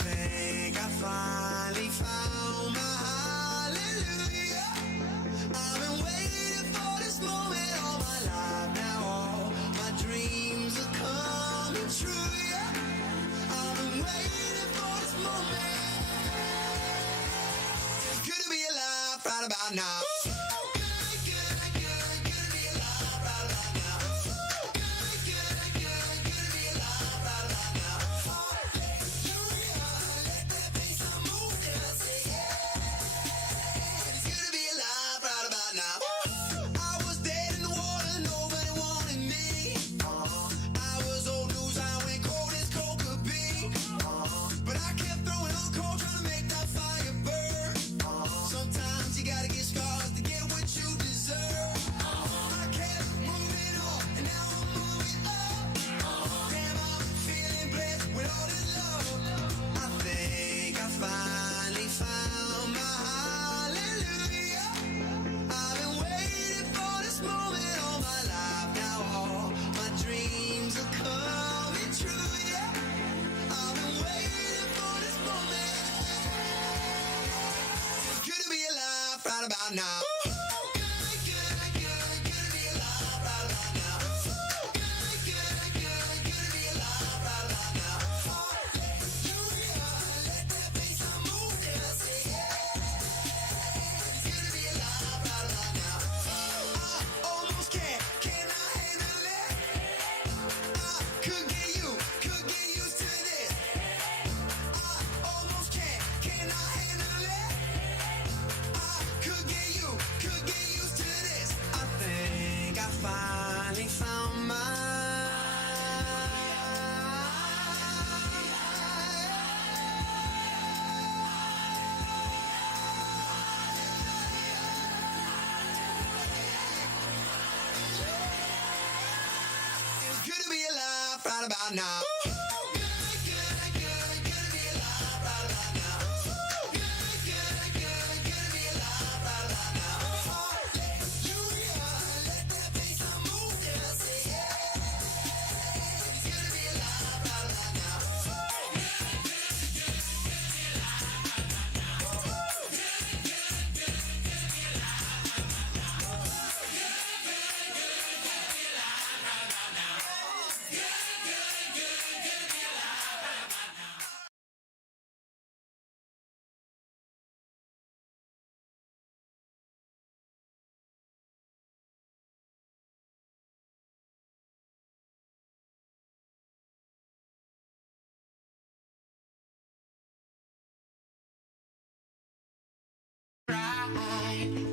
think I finally found my hallelujah. I've been waiting for this moment all my life now. All my dreams are coming true, yeah. I've been waiting for this moment. It's good to be alive right about now. Now. About now.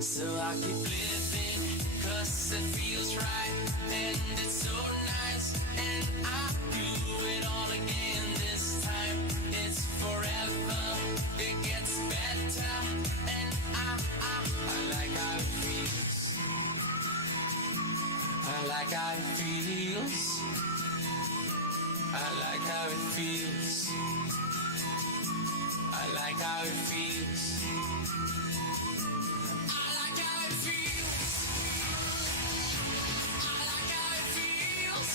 So I keep living. 'cause it feels right, and it's so nice, and I do it all again this time. It's forever, it gets better, and I like how it feels. I like how it feels. I like how it feels. I like how it feels. I like how it feels. I like how it feels.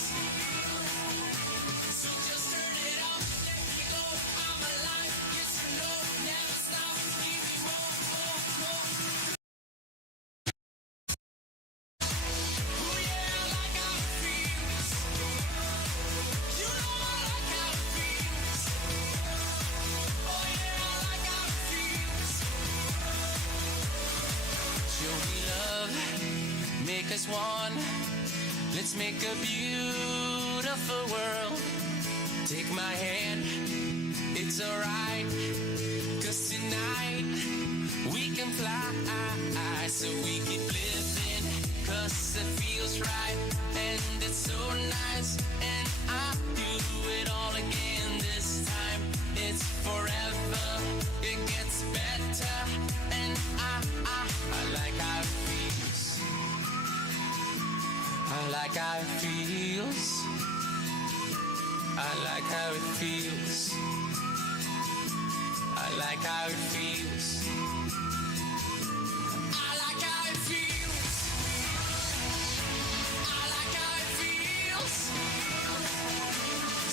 So just turn it up, let me go. I'm alive, yes or no, never stop. Give me more, more, more. Oh yeah, I like how it feels. You know I like how it feels. Oh yeah, I like how it feels. Show me love, make us one. Let's make a beautiful world. Take my hand, it's alright. 'Cause tonight we can fly, so we keep living. 'Cause it feels right, and it's so nice, and I do it all again this time. It's forever, it gets better, and I like how it feels. I like how it feels. I like how it feels. I like how it feels. I like how it feels. I like how it feels.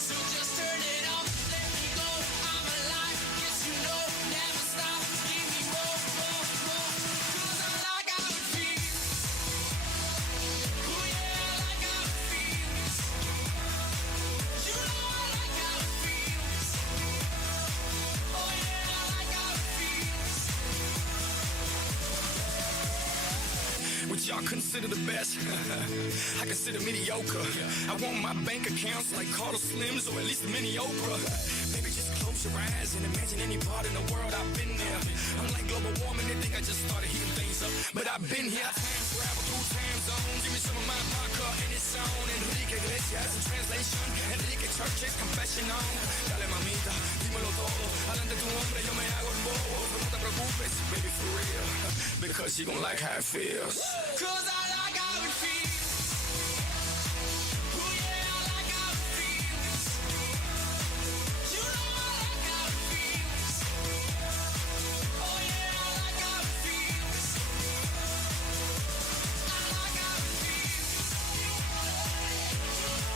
So just turn it up, let me go. I'm alive, yes you know, never stop. Give me more, more, more. 'Cause I like how it feels. Oh yeah, I like how it feels. You know I like how it feels. Oh yeah, I like how it feels. What y'all consider the best? I consider mediocre. I want my bank accounts like Carter Slims or at least a mini Oprah. Maybe just close your eyes and imagine any part in the world I've been there. I'm like global warming, they think I just started heating things up. But I've been here, time travel through time zones. Give me some of my vodka in its own. Enrique Iglesias in translation. Enrique Church's confession on. Dale mamita, dímelo todo. Adelante tu hombre, yo me hago el bobo. Pero no te preocupes, baby, for real. Because you gon' like how it feels. 'Cause I like how it feels. Oh yeah, I like how it feels. You know I like how it feels. Oh yeah, I like how it feels. I like how it feels.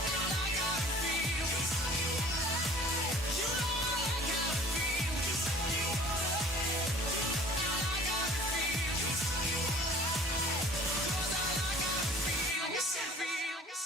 I like how it feels. You know I like how it feels. I like how it feels. 'Cause I like how it feels. Yes, it feels.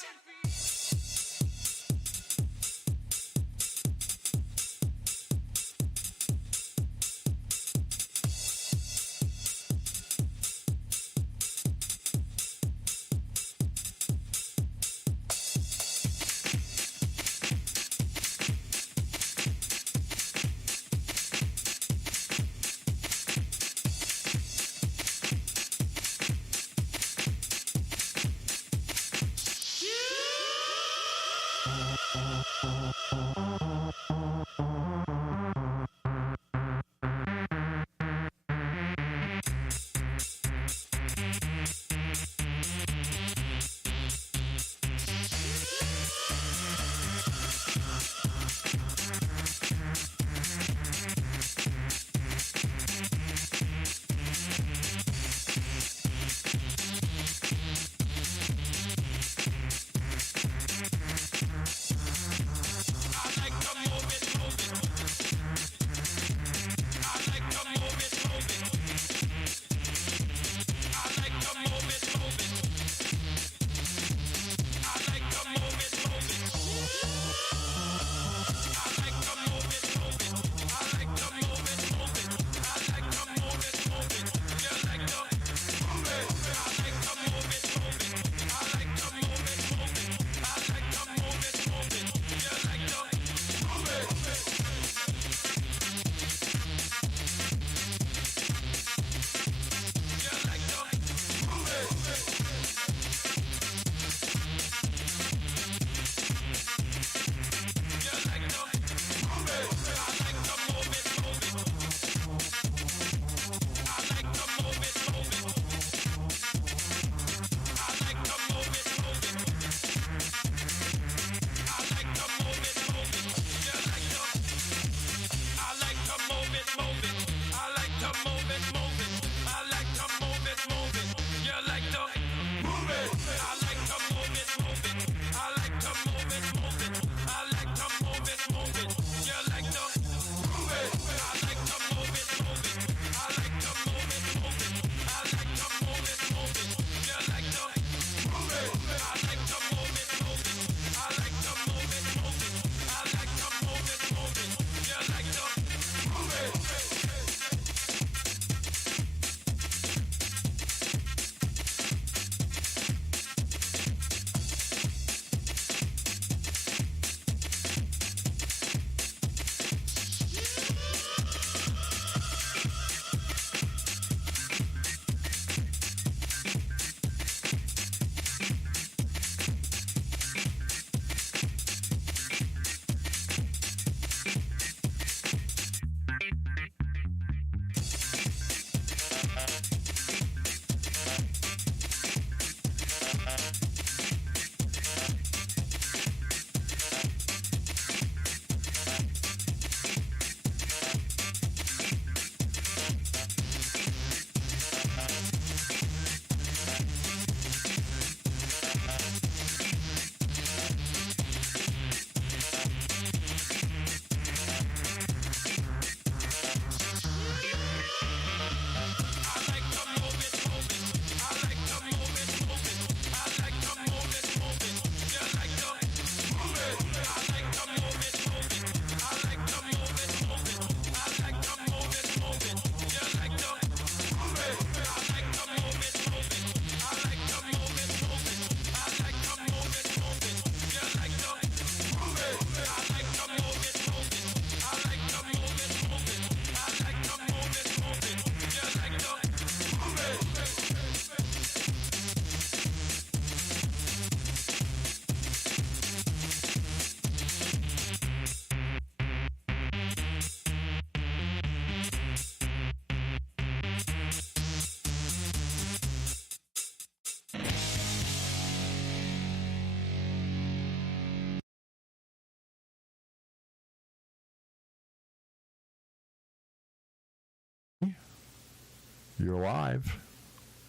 You're live.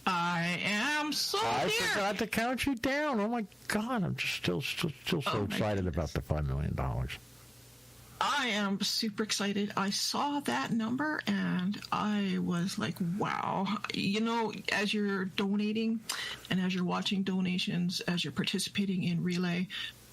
I am so I here. forgot to count you down. Oh my God! I'm just still so excited about the $5 million. I am super excited. I saw that number and I was like, wow. You know, as you're donating and as you're watching donations, as you're participating in Relay,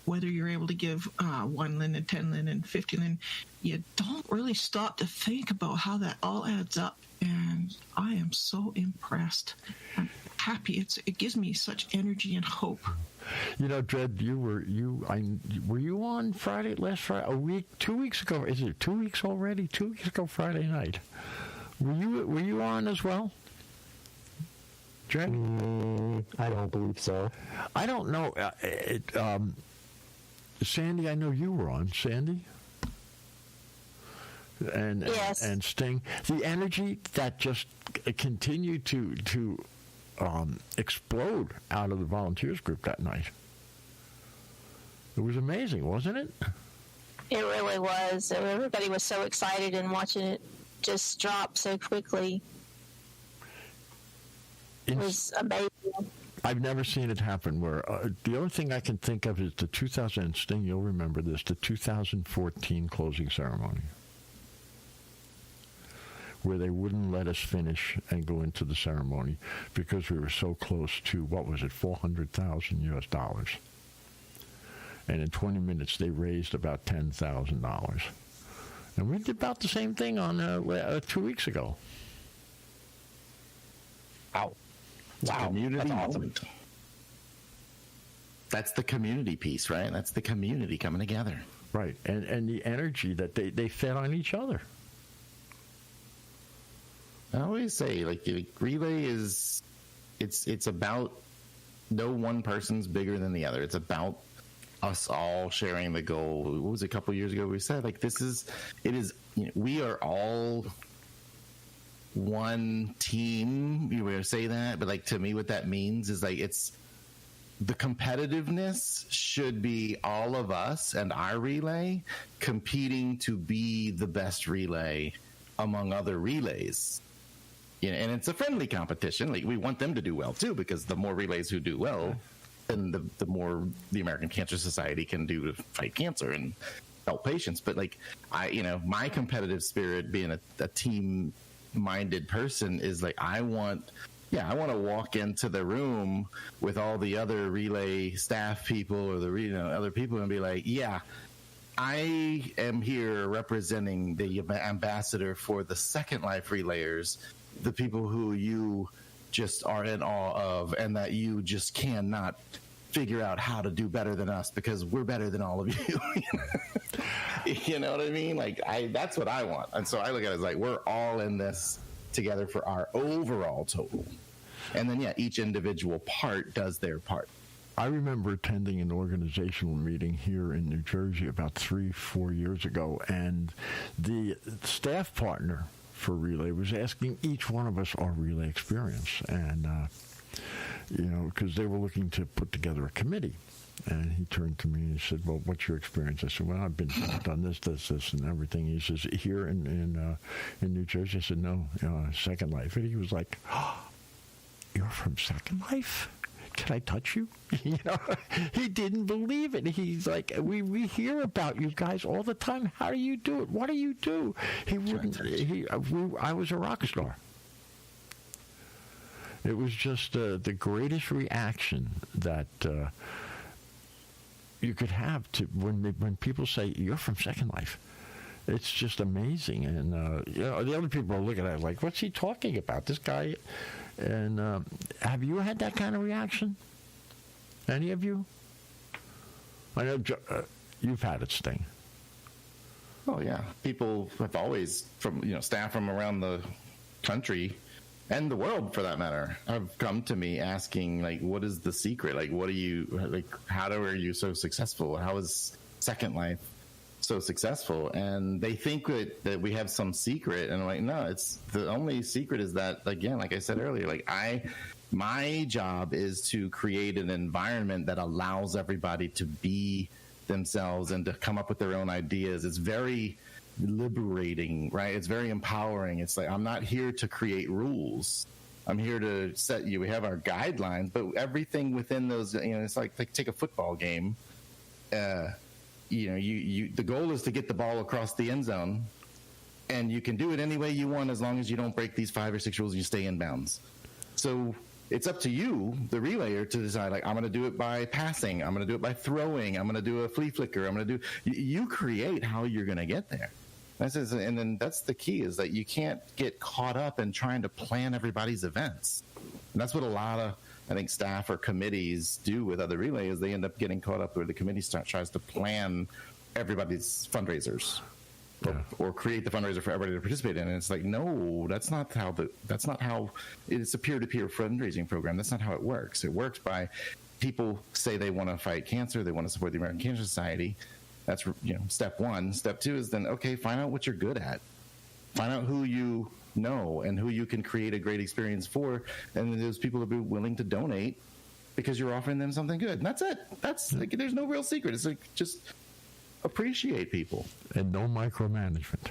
whether you're able to give 1 LIN and 10 LIN and 50 LIN, you don't really stop to think about how that all adds up. And I am so impressed. I'm happy. It gives me such energy and hope. You know, Dred, were you on last Friday? 2 weeks ago? Is it 2 weeks already? 2 weeks ago Friday night. Were you on as well? Dred? I don't believe so. I don't know. Sandy, I know you were on. Sandy? Yes. And Sting. The energy that just continued to explode out of the volunteers group that night. It was amazing, wasn't it? It really was. Everybody was so excited and watching it just drop so quickly. It was amazing. I've never seen it happen where the only thing I can think of is the 2000, Sting, you'll remember this, the 2014 closing ceremony, where they wouldn't let us finish and go into the ceremony because we were so close to, what was it, $400,000 US. And in 20 minutes, they raised about $10,000. And we did about the same thing on 2 weeks ago. Wow. Community That's awesome. moment. That's the community piece, right? That's the community coming together. Right. And the energy that they fed on each other. I always say, like Relay is, it's about no one person's bigger than the other. It's about us all sharing the goal. What was it, a couple years ago we said, like, we are all one team. You were going to say that, but like, to me, what that means is like, it's the competitiveness should be all of us and our relay competing to be the best relay among other relays. And it's a friendly competition. Like, we want them to do well too, because the more relays who do well, then the more the American Cancer Society can do to fight cancer and help patients. But like, my competitive spirit, being a team-minded person, is like, I want to walk into the room with all the other relay staff people or the other people and be like, yeah, I am here representing the ambassador for the Second Life relayers, the people who you just are in awe of, and that you just cannot figure out how to do better than us because we're better than all of you. You know what I mean? Like, that's what I want. And so I look at it as like, we're all in this together for our overall total. And then, each individual part does their part. I remember attending an organizational meeting here in New Jersey about 3-4 years ago, and the staff partner for Relay was asking each one of us our Relay experience, and because they were looking to put together a committee. And he turned to me and he said, well, what's your experience? I said, well, I've done this, and everything. He says, here in New Jersey? I said, no, Second Life. And he was like, oh, you're from Second Life? Can I touch you? He didn't believe it. He's like, we hear about you guys all the time. How do you do it? What do you do? He wouldn't. I was a rock star. It was just the greatest reaction that you could have to when people say you're from Second Life. It's just amazing, and the other people are looking at it like, what's he talking about? This guy. And have you had that kind of reaction? Any of you? I know you've had it, Sting. Oh yeah, people have always, from staff from around the country and the world, for that matter, have come to me asking, like, what is the secret? Like, what are you like? How are you so successful? How is Second Life so successful? And they think that we have some secret, and I'm like, no, it's the only secret is that, again, like I said earlier, like my job is to create an environment that allows everybody to be themselves and to come up with their own ideas. It's very liberating, right? It's very empowering. It's like, I'm not here to create rules. I'm here to set you. We have our guidelines, but everything within those, it's like take a football game. The goal is to get the ball across the end zone, and you can do it any way you want as long as you don't break these 5 or 6 rules and you stay in bounds. So it's up to you, the relayer, to decide, like, I'm going to do it by passing. I'm going to do it by throwing. I'm going to do a flea flicker. You create how you're going to get there. And then that's the key, is that you can't get caught up in trying to plan everybody's events. And that's what a lot of, I think, staff or committees do with other relays. They end up getting caught up where the committee tries to plan everybody's fundraisers. Or create the fundraiser for everybody to participate in, and it's like, no, that's not how it's a peer-to-peer fundraising program. That's not how it works. It works by people say they want to fight cancer, they want to support the American Cancer Society. That's step one. Step two is then, okay, find out what you're good at, find out who you know and who you can create a great experience for, and then those people will be willing to donate because you're offering them something good. And that's it. That's like, there's no real secret. It's like, just appreciate people. And no micromanagement.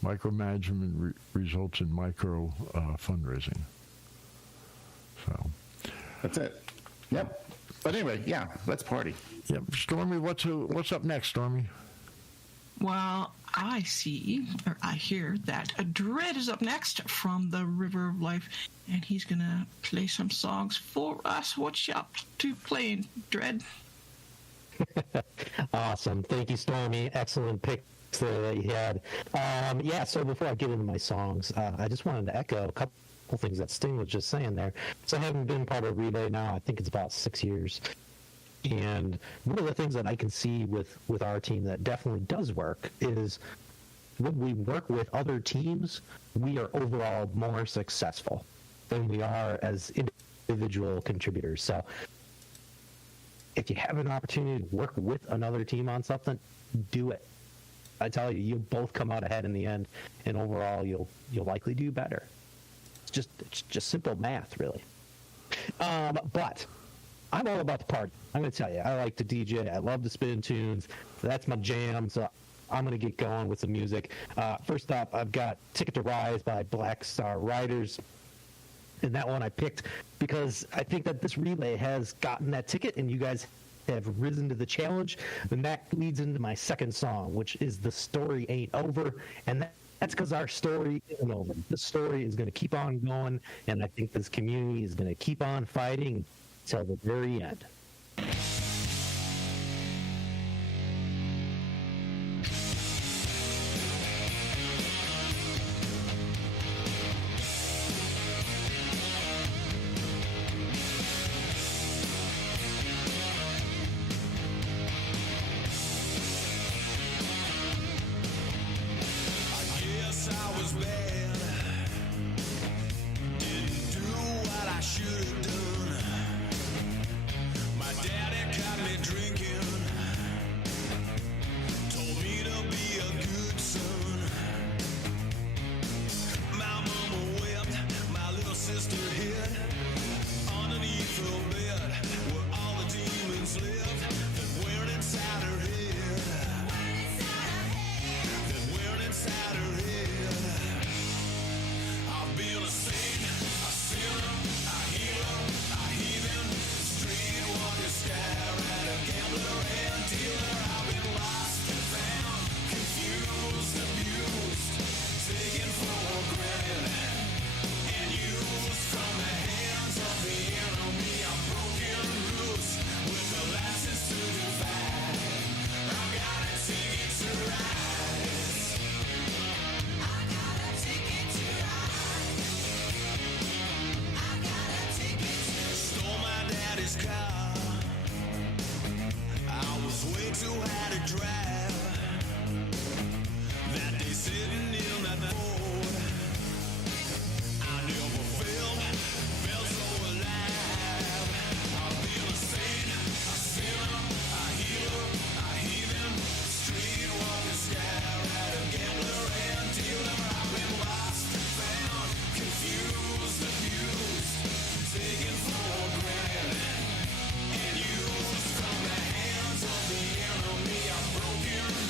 Micromanagement results in micro fundraising. So that's it. Yep. But anyway, yeah, let's party. Yep. Stormy, what's up next, Stormy? Well, I hear that Dread is up next from the River of Life, and he's gonna play some songs for us. What's you up to playing, Dread? Awesome. Thank you, Stormy. Excellent picks there that you had. So before I get into my songs, I just wanted to echo a couple things that Sting was just saying there. So I haven't been part of Relay now, I think it's about 6 years. And one of the things that I can see with our team that definitely does work is when we work with other teams, we are overall more successful than we are as individual contributors. So if you have an opportunity to work with another team on something, do it. I tell you, you'll both come out ahead in the end, and overall, you'll likely do better. It's just simple math, really. But I'm all about the party. I'm going to tell you, I like to DJ. I love to spin tunes. That's my jam. So I'm going to get going with some music. First up, I've got "Ticket to Rise" by Black Star Riders. And that one I picked because I think that this relay has gotten that ticket, and you guys have risen to the challenge. And that leads into my second song, which is "The Story Ain't Over." And that's because our story isn't over. The story is going to keep on going, and I think this community is going to keep on fighting till the very end. Broken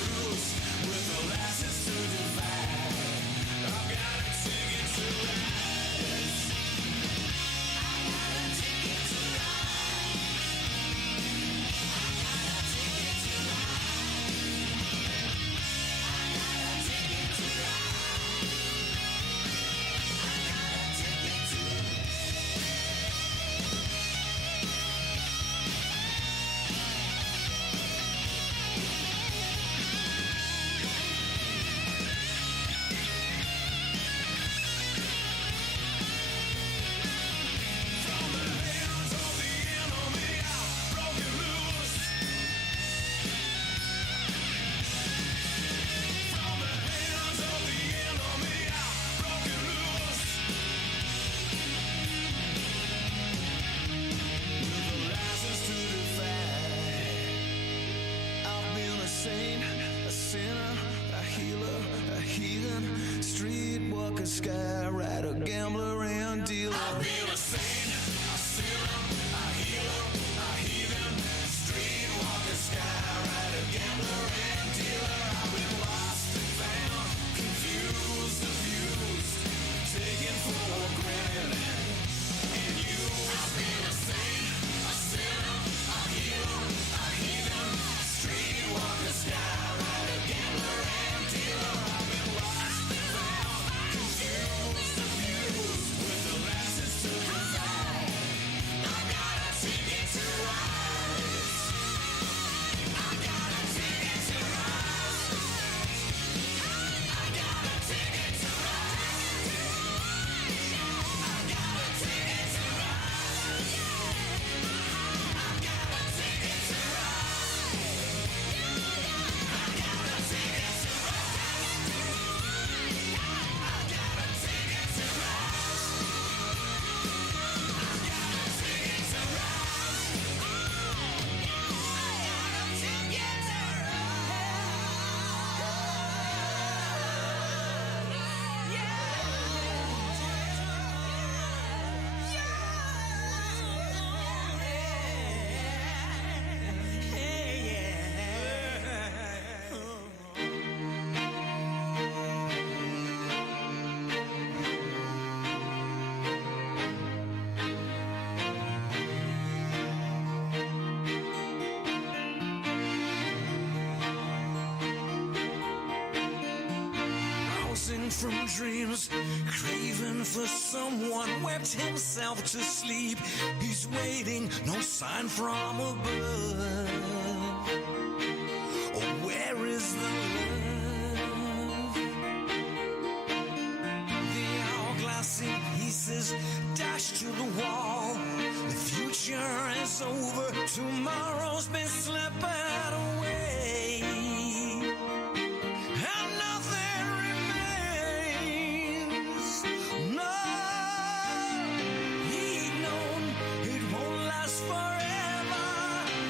Streetwalker, skywriter, gambler, and dealer. I've been a saint, a sinner, a healer, a heathen, streetwalker, skywriter, gambler, and dealer. I've been lost and found, confused, abused, taken for granted. And you, I've been a saint, a sinner, a healer, a heathen, streetwalker, skywriter, gambler, and dealer. I've been lost and found, confused, abused, with the license to reside. I got a ticket to rise. I got a ticket to rise. I got a ticket to rise. I got a ticket to rise. I got a ticket to rise. I got a ticket to rise. I got a ticket to rise. I got a ticket to rise. Rousing from dreams, craving for someone, wept himself to sleep. He's waiting, no sign from above. Oh, where is the love? The hourglass in pieces dashed to the wall. The future is over, tomorrow's been slipping away. And nothing remains. No, he'd known it won't last forever.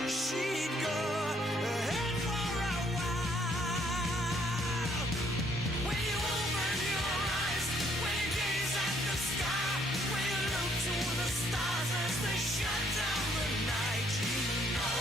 She'd go ahead for a while. When you open your eyes, when you gaze at the sky, when you look to the stars as they shut down the night, you know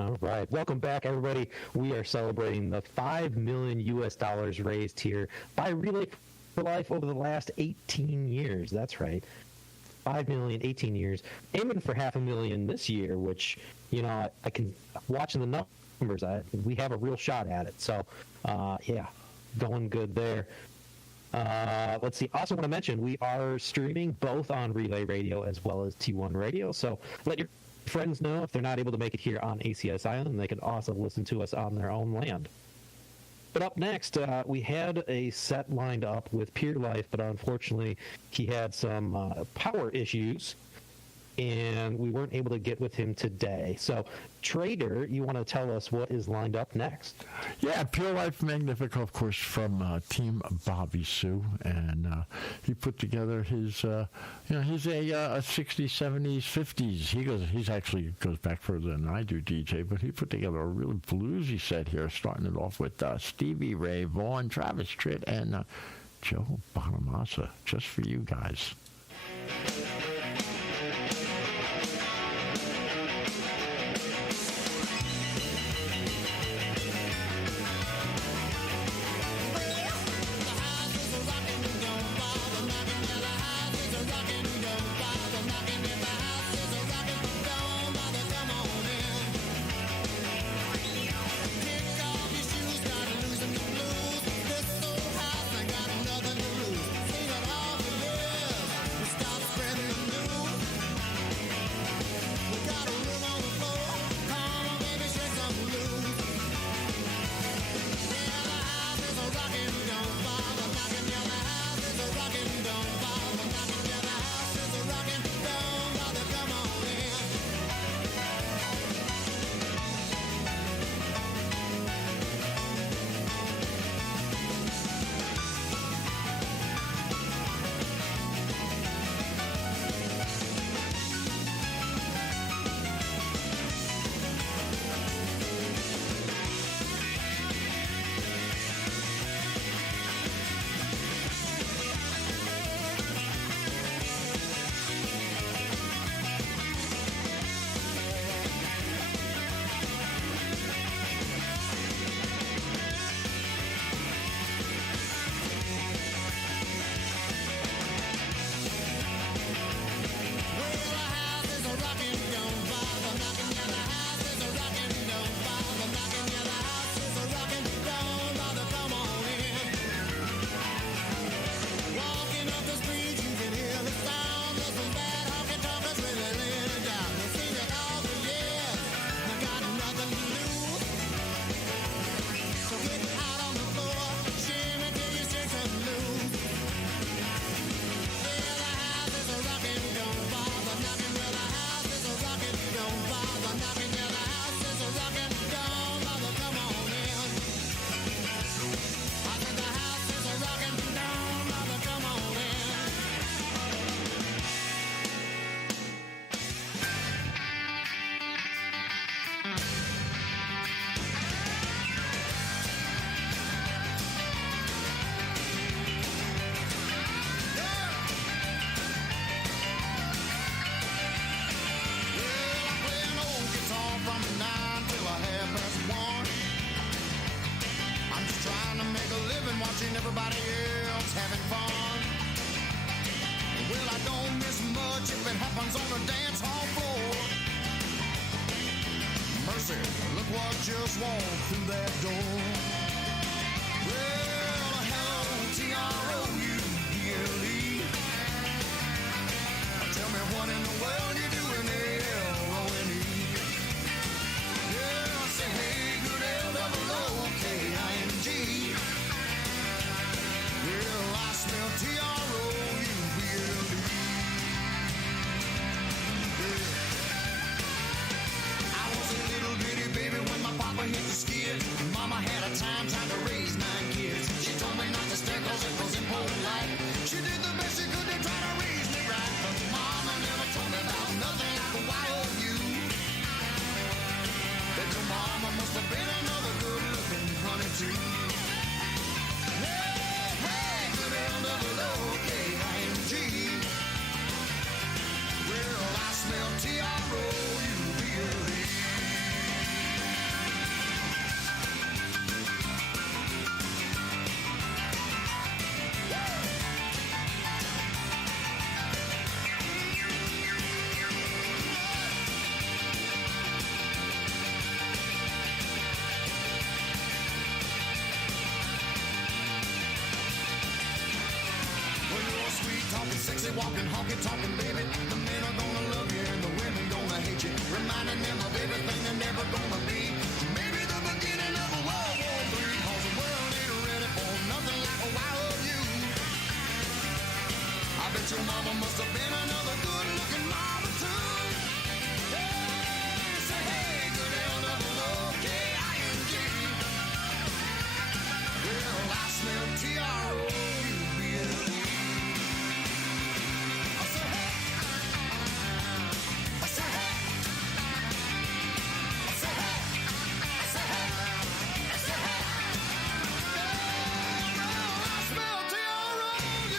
All right. Welcome back, everybody. We are celebrating the $5 million raised here by Relay for Life over the last 18 years. That's right. 5 million, 18 years. Aiming for $500,000 this year, which, you know, I can, watching the numbers, we have a real shot at it. So, yeah, going good there. Let's see. Also want to mention, we are streaming both on Relay Radio as well as T1 Radio. So let your friends know if they're not able to make it here on ACS Island. They can also listen to us on their own land. But up next, we had a set lined up with Pure Life, but unfortunately he had some power issues, and we weren't able to get with him today. So, Trader, you want to tell us what is lined up next? Yeah, Pure Life Magnifica, of course, from Team Bobby Sue, and he put together his, he's a 60s, 70s, 50s. He's actually goes back further than I do, DJ, but he put together a really bluesy set here, starting it off with Stevie Ray Vaughan, Travis Tritt, and Joe Bonamassa, just for you guys. Mama talking sexy, walking, honky, talking, baby. The men are gonna love you and the women gonna hate you, reminding them of everything they're never gonna be. Maybe the beginning of a World War III, 'cause the world ain't ready for nothing like a wild you. I bet your mama must have been another good-looking mama too. Hey, say hey, good L-double-O-K-I-N-G. Well, I smell T-R-O-U-B-L-E. I say hey, I say hey, I say hey, I say hey, I say hey. Well, I smell T-R-O-U-B-L-E.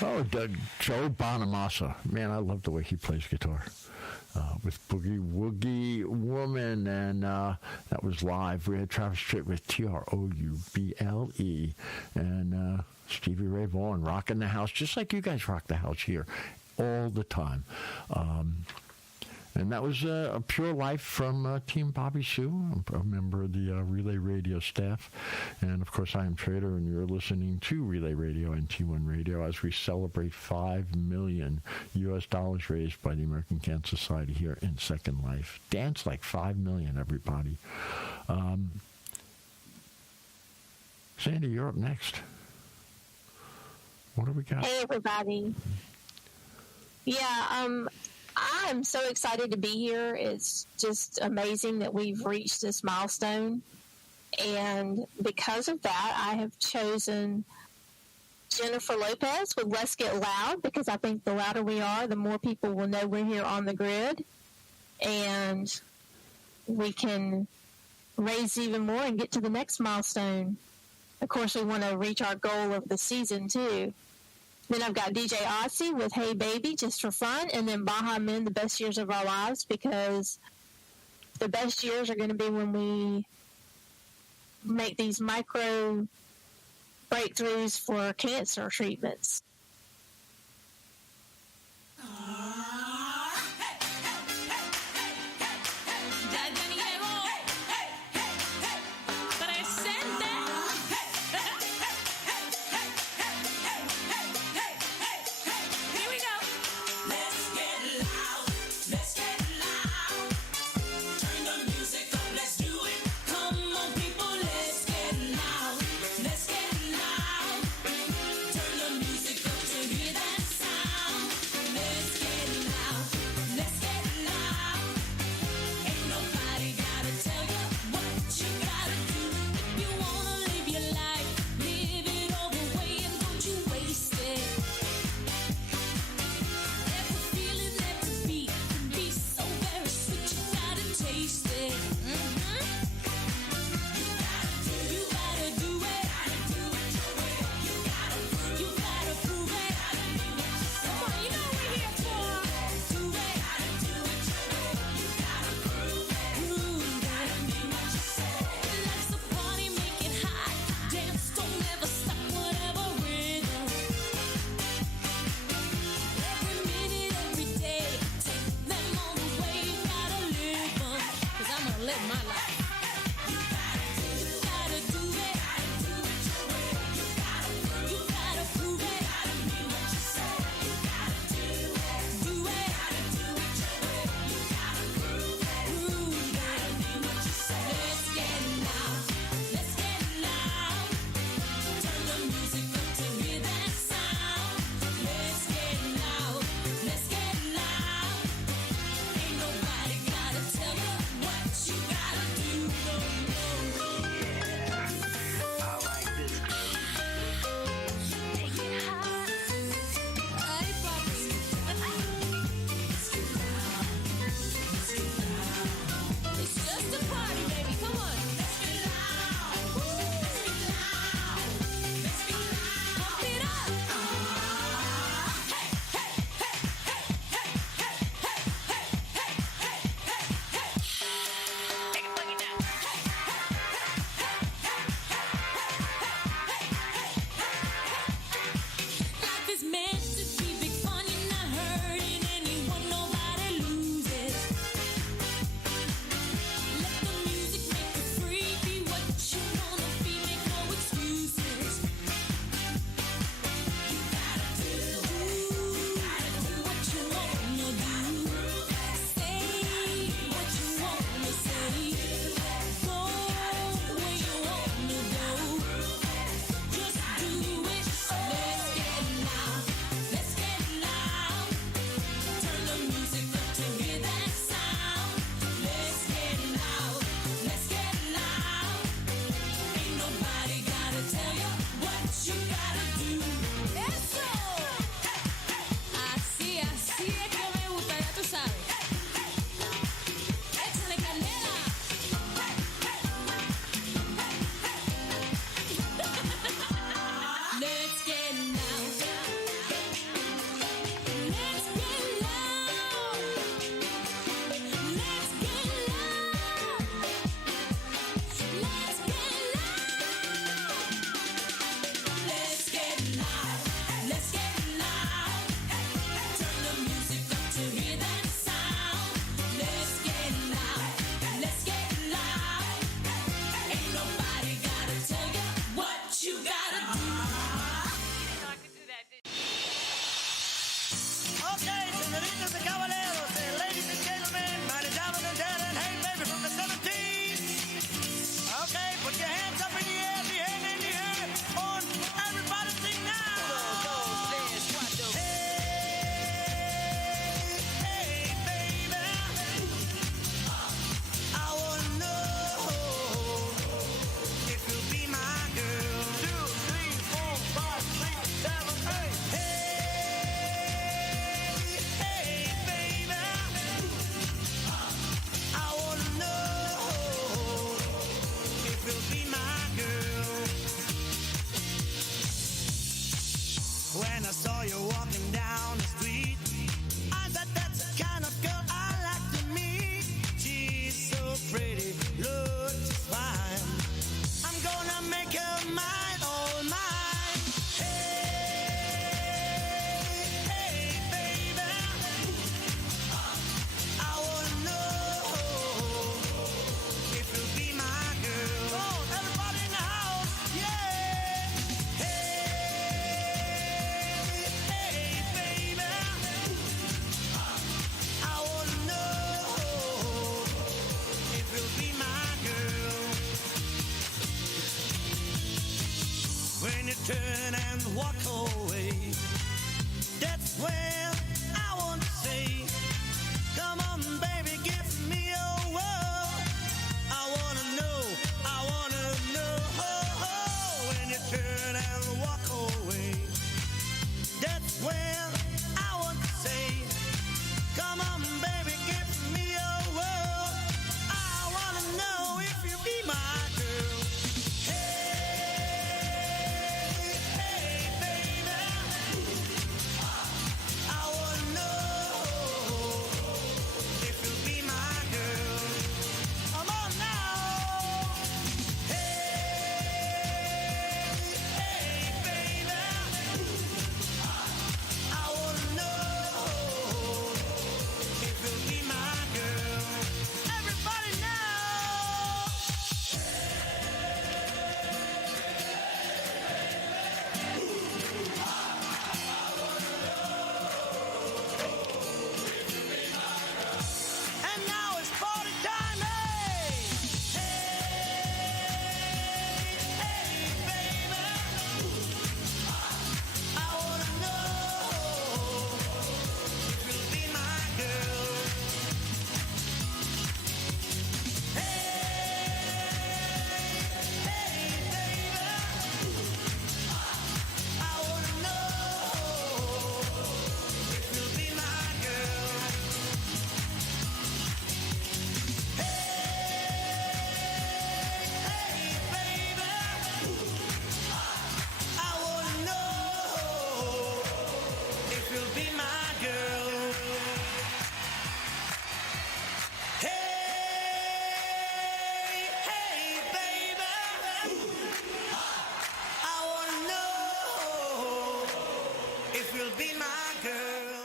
Oh, Joe Bonamassa. Man, I love the way he plays guitar. With Boogie Woogie Woman, and that was live. We had Travis Tritt with Trouble, and Stevie Ray Vaughan rocking the house, just like you guys rock the house here all the time. And that was a Pure Life from Team Bobby Sue, a member of the Relay Radio staff. And, of course, I am Trader, and you're listening to Relay Radio and T1 Radio as we celebrate $5 million U.S. dollars raised by the American Cancer Society here in Second Life. Dance like $5 million, everybody. Sandy, you're up next. What do we got? Hey, everybody. Yeah, I'm so excited to be here. It's just amazing that we've reached this milestone. And because of that, I have chosen Jennifer Lopez with Let's Get Loud, because I think the louder we are, the more people will know we're here on the grid. And we can raise even more and get to the next milestone. Of course, we want to reach our goal of the season, too. Then I've got DJ Aussie with Hey Baby, just for fun. And then Baha Men, The Best Years of Our Lives, because the best years are going to be when we make these micro breakthroughs for cancer treatments. Let's get loud. Turn the music walk away. That's when I want to say, come on, baby, give me your world. I wanna know when you turn and walk away. That's when I want to say, come on, baby, give me your world. I wanna know if you be my girl. Hey, hey, baby, I wanna know if you'll be my girl. Come on now. Hey, hey, baby, I wanna know if you'll be my girl. Everybody now. And now it's party time, hey! Hey, hey, baby, I wanna know if you'll be my girl. Hey, hey, baby, I wanna know if you'll be my girl. I wanna know if you'll be my girl. Hey, hey, baby, I wanna know if you'll be my girl.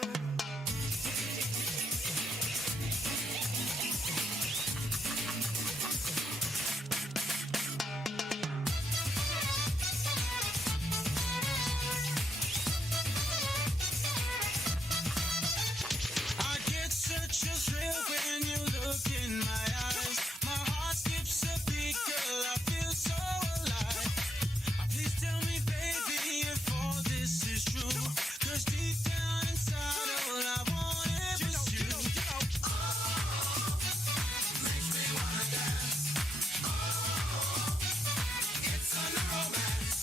I get such a thrill when you look in my eyes. My heart skips a beat, girl, I feel so alive. Please tell me, baby, if all this is true. 'Cause deep down inside, all I want is just you. Makes me wanna dance. It's under romance.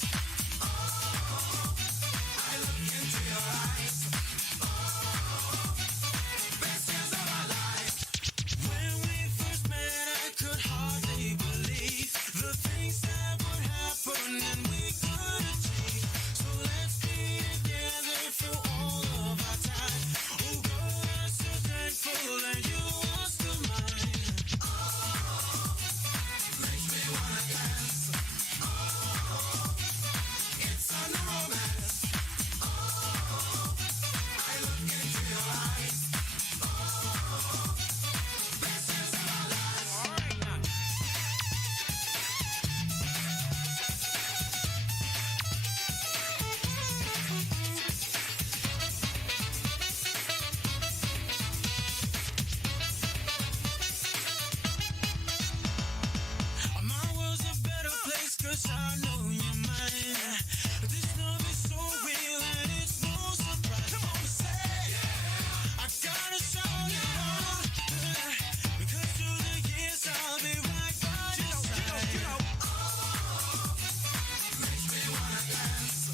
I look into your eyes. Best years of our lives. When we first met, I could hardly believe the things that would happen and we could achieve. So let's be together for all of our time. Oh, girl, I'm so thankful that you are still mine. Makes me wanna dance. It's under romance. I look into your eyes. Best years of our lives. All right, now. My world's a better place 'cause I know you're mine. This love is so real and it's no surprise. Come on, say, I gotta show you all. Because through the years I'll be right by your side. Makes me wanna dance.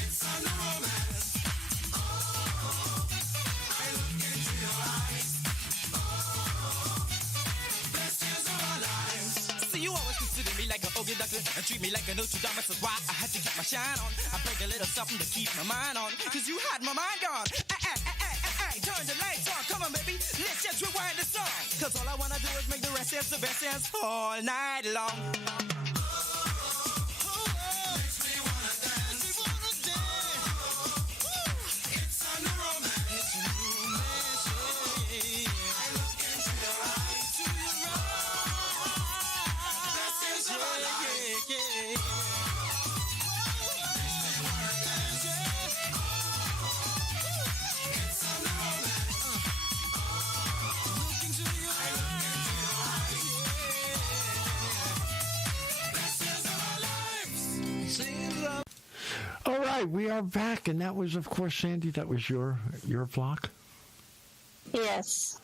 It's under romance. I look into your eyes. Best years of our lives. See, you always consider me like an ogre duckler and treat me like a Notre Dame. That's why I had to get my shine on. I break a little something to keep my mind on. 'Cause you had my mind gone. Turn the lights on. Come on, baby. Let's just rewind the song. 'Cause all I wanna do is make the rest dance the best dance all night long. Makes me wanna dance. It's under romance. It's romance. I look into your eyes. Best years of our lives. right, we are back, and that was, of course, Sandy. That was your block. Yes.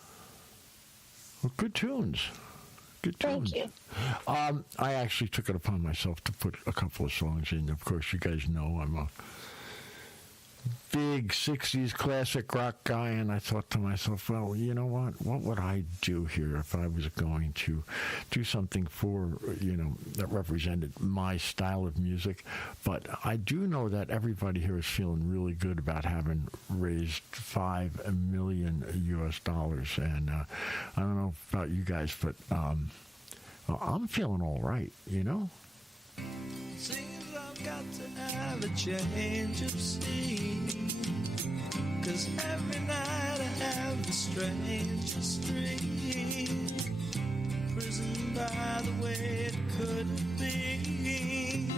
Well, good tunes. Good tunes. Thank you. I actually took it upon myself to put a couple of songs in. Of course, you guys know I'm a big 60s classic rock guy, and I thought to myself, well, you know what would I do here if I was going to do something for, that represented my style of music? But I do know that everybody here is feeling really good about having raised $5 million US, and I don't know about you guys, but I'm feeling all right, Seems I've got to have a change of scene, 'cause every night I have the strangest dream. Prisoned by the way it could be,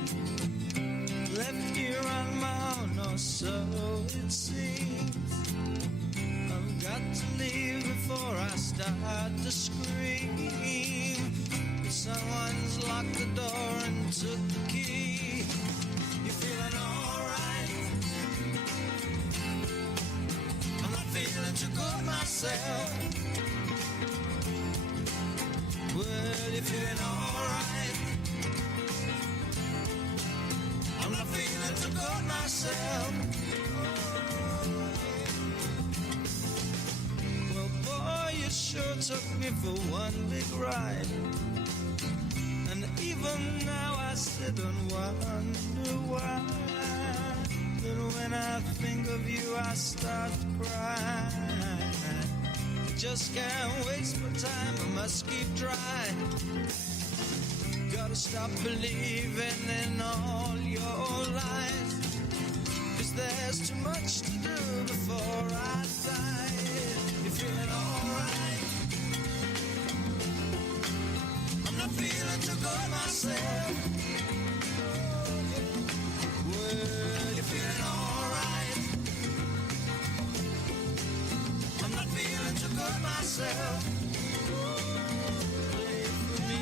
left here on my own, or so it seems. I've got to leave before I start to scream. Someone's locked the door and took the key. You feeling alright? I'm not feeling too good myself. Well, you feeling alright? I'm not feeling too good myself. Well, boy, you sure took me for one big ride. And even now I sit and wonder why. But when I think of you I start to cry. I just can't waste my time, I must keep trying. Gotta stop believing in all your lies, 'cause there's too much to do before I die. You feeling alright? I'm not feeling too good myself. Well, you feeling alright? I'm not feeling too good myself. Play for me.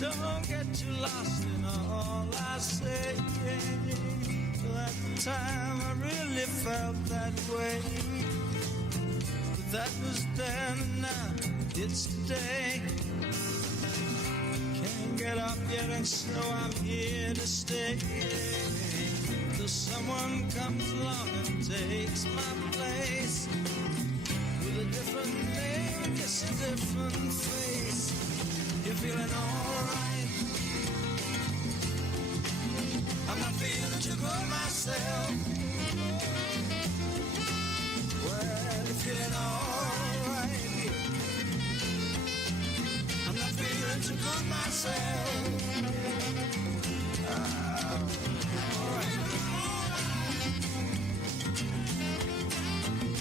Don't get too lost in all I say. At the time I really felt that way. But that was then and now it's today. Can't get up yet and so I'm here to stay. Till someone comes along and takes my place. With a different name and just a different face. You're feeling alright? I'm not feeling too good myself. Well, you're feeling alright. I'm not feeling too good myself. Alright.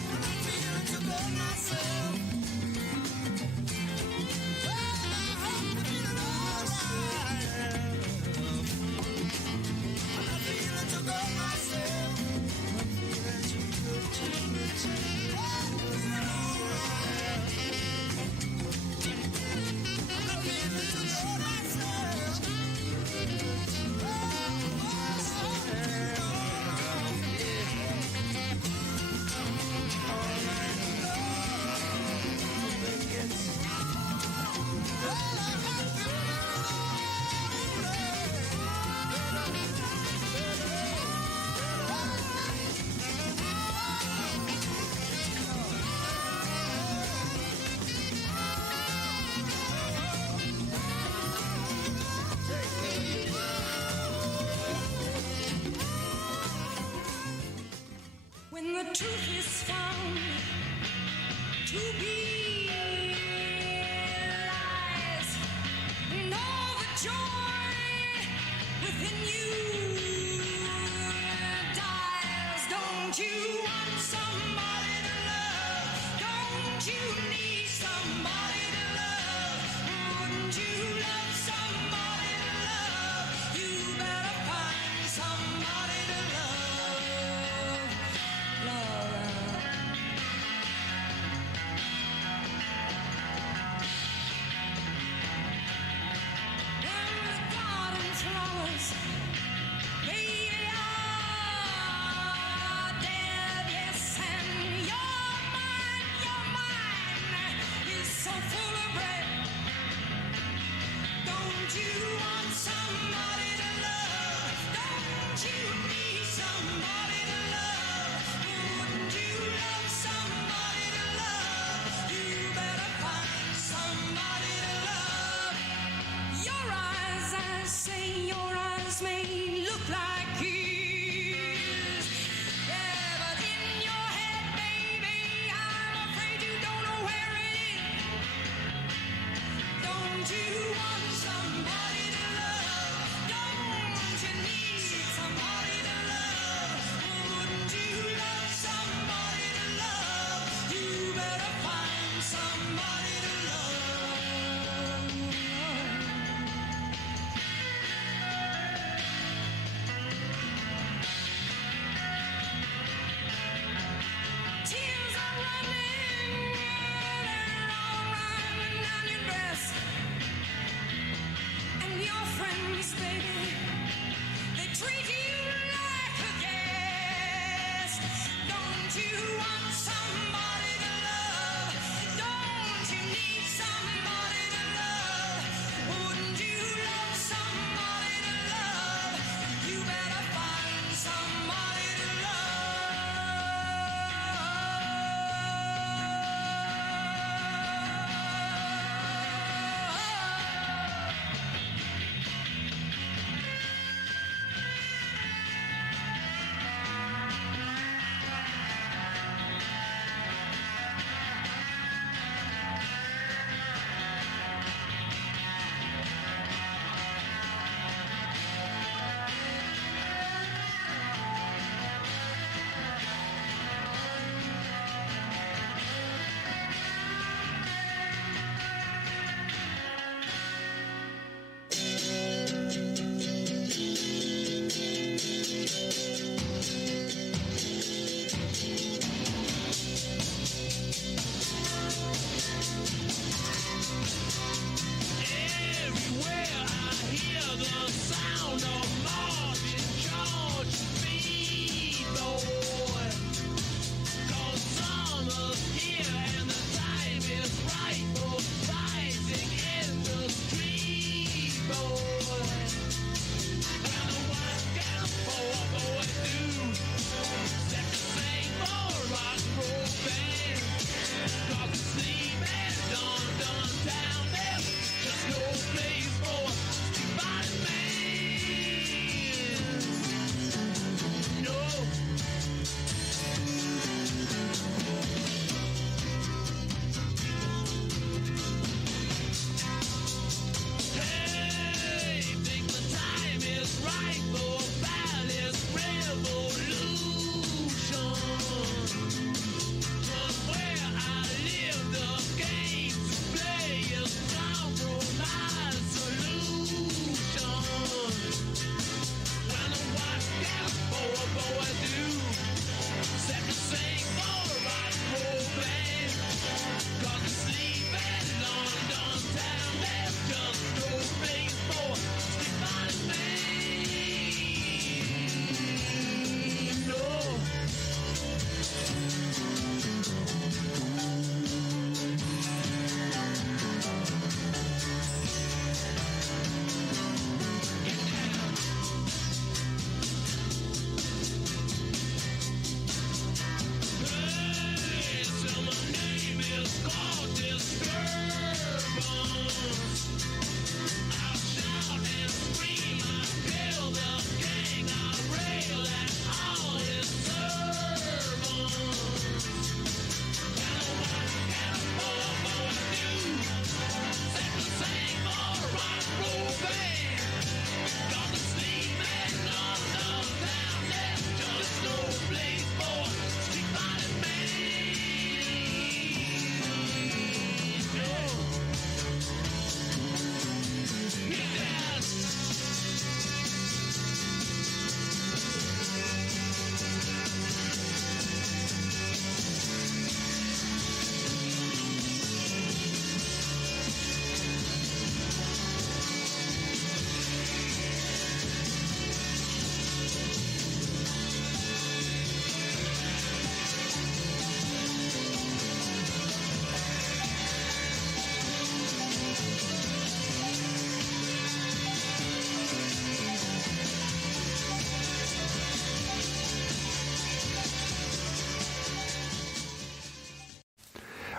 I'm not feeling too good myself. in you dies. Don't you want somebody to love? Don't you need somebody to love? Wouldn't you love somebody to love? You better find somebody to love. Love. When the garden flowers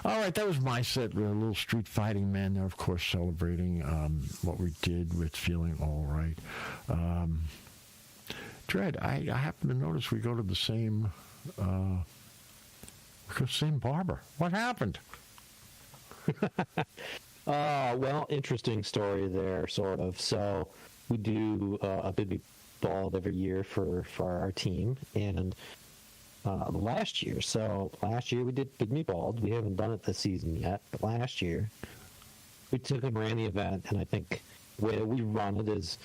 All right, that was my set. A little Street Fighting Man there, of course, celebrating what we did with Feeling All Right. Dred, I happen to notice we go to the same barber. What happened? Well, interesting story there, sort of. So we do a Big Bald every year for our team, and last year we did Big Me Bald. We haven't done it this season yet, but last year we took and ran the event, and I think the way that we run it is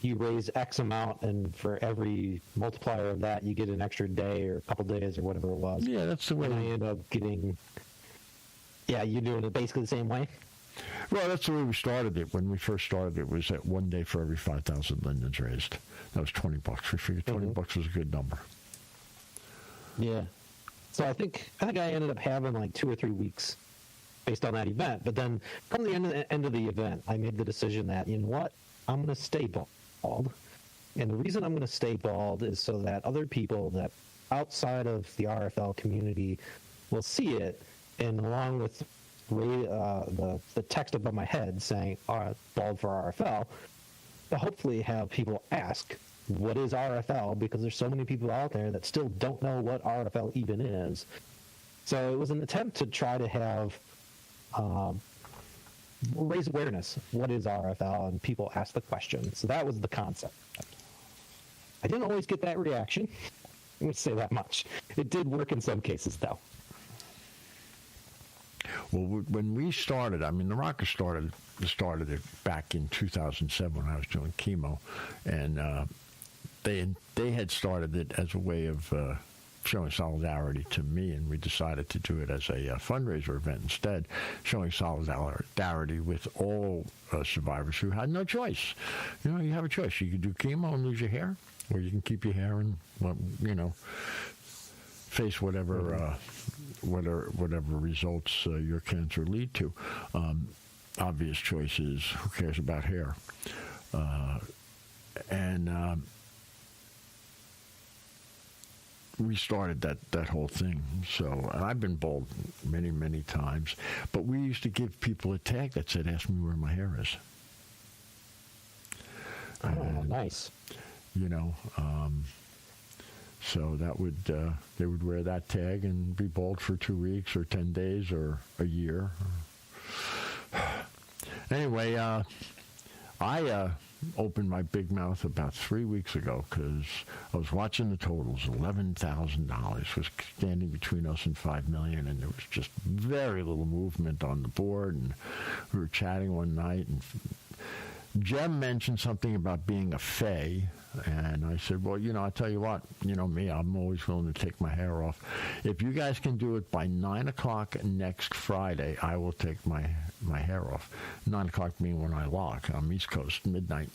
you raise X amount, and for every multiplier of that, you get an extra day or a couple days or whatever it was. Yeah, that's the way. And I end up getting. Yeah, you're doing it basically the same way? Well, that's the way we started it. When we first started it, was at 1 day for every 5,000 lindens raised. That was $20. We figured $20 was a good number. Yeah. So I think I ended up having like 2 or 3 weeks based on that event. But then from the end of the event, I made the decision that, you know what, I'm going to stay bald. And the reason I'm going to stay bald is so that other people that outside of the RFL community will see it, and along with the text above my head saying bald for RFL, to hopefully have people ask, what is RFL? Because there's so many people out there that still don't know what RFL even is. So it was an attempt to try to have raise awareness. What is RFL? And people ask the question. So that was the concept. I didn't always get that reaction. I'm going to say that much. It did work in some cases, though. Well, when we started, I mean, the Rockers started it back in 2007 when I was doing chemo, and they had started it as a way of showing solidarity to me, and we decided to do it as a fundraiser event instead, showing solidarity with all survivors who had no choice. You know, you have a choice. You can do chemo and lose your hair, or you can keep your hair and, face whatever results your cancer lead to. Obvious choice is, who cares about hair? We started that whole thing. So, and I've been bald many, many times, but we used to give people a tag that said, ask me where my hair is. Oh, nice. So that would they would wear that tag and be bald for 2 weeks or 10 days or a year. Anyway, I opened my big mouth about 3 weeks ago because I was watching the totals. $11,000 was standing between us and $5 million, and there was just very little movement on the board. And we were chatting one night, and Jem mentioned something about being a fae, and I said, well, I tell you what, me, I'm always willing to take my hair off. If you guys can do it by 9 o'clock next Friday, I will take my hair off. 9 o'clock being when I lock. I'm East Coast, midnight.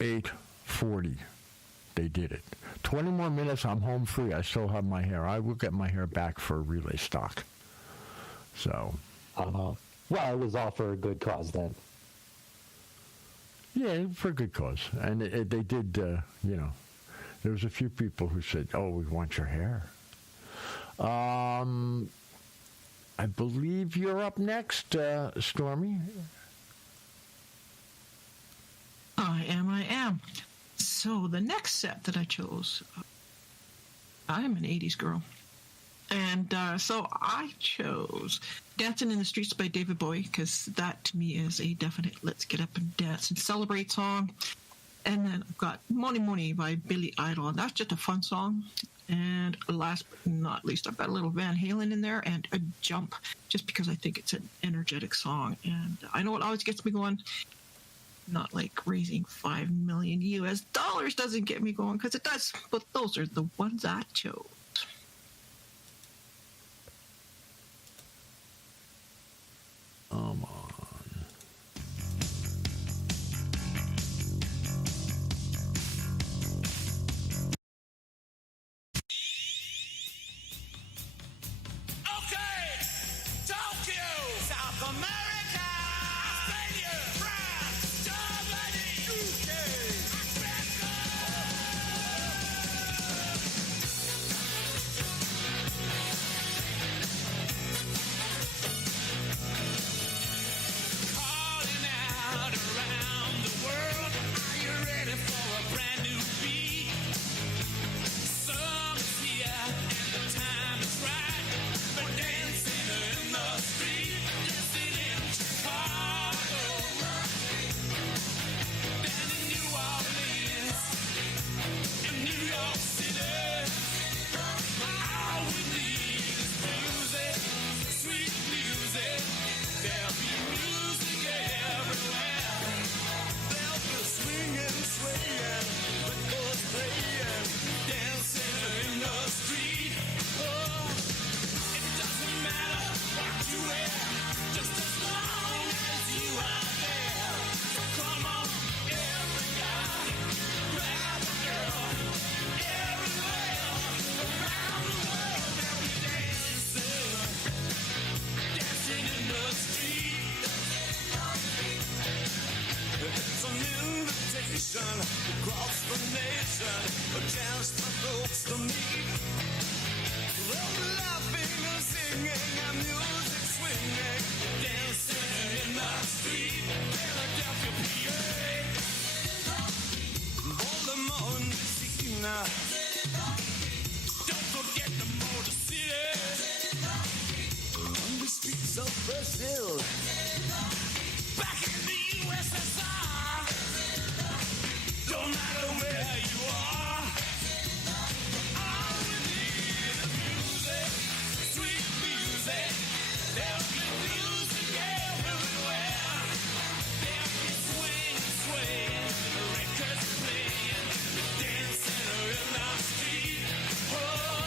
8:40, they did it. 20 more minutes, I'm home free. I still have my hair. I will get my hair back for relay stock. So... well, it was all for a good cause then. Yeah, for a good cause. And they did, there was a few people who said, oh, we want your hair. I believe you're up next, Stormy. I am. So the next set that I chose, I'm an 80s girl. And so I chose Dancing in the Streets by David Bowie, because that to me is a definite let's get up and dance and celebrate song. And then I've got Money Money by Billy Idol, and that's just a fun song. And last but not least, I've got a little Van Halen in there and a Jump, just because I think it's an energetic song. And I know it always gets me going. Not like raising $5 million US doesn't get me going, because it does, but those are the ones I chose. Come on. Okay, Tokyo, South America, Australia, France, Germany, UK, Africa. out around the world. Are you ready for a brand new beat? Summer's here and the time is right. We're dancing in the street, dancing in Chicago, down in New Orleans, in New York City. All we need is music, sweet music. There'll be music everywhere. There'll be swinging, swaying, records playing, dancing in the street. Oh, it doesn't matter what you wear, just as long as you are there. So come on, every guy, grab a girl, everywhere, around the world. They'll be dancing, dancing in the street. It's an invitation across the nation, a chance for folks to meet. They'll be laughing and singing and music swinging, dancing in the street. Philadelphia, PA, Baltimore, Messina. Don't forget the Motor City, on the streets of Brazil. Back in the USSR, don't matter where you are. All we need is music, sweet music. There'll be music everywhere. There'll be swing, swaying, records playing, dancing in the street. Oh,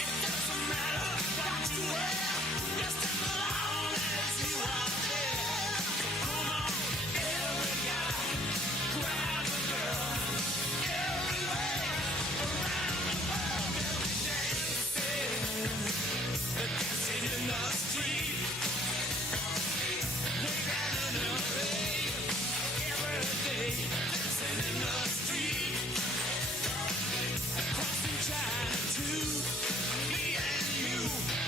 it doesn't matter what you wear, just as long as you are there. Come on, every guy, grab a girl, everywhere, around the world. They'll be dancing, they're dancing in the street. Way down in LA, every day, dancing in the street. Crossing China too, me and you,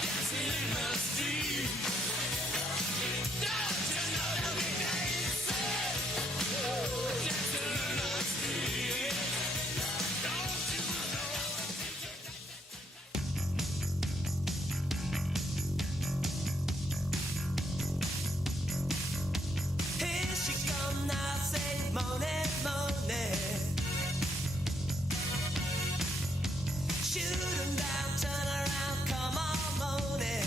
dancing in the street. Don't you know that we dancing, dancing in the street? Don't you know? Here she come now, say Monet, Monet. Shoot 'em down, turn around, come on, Monet.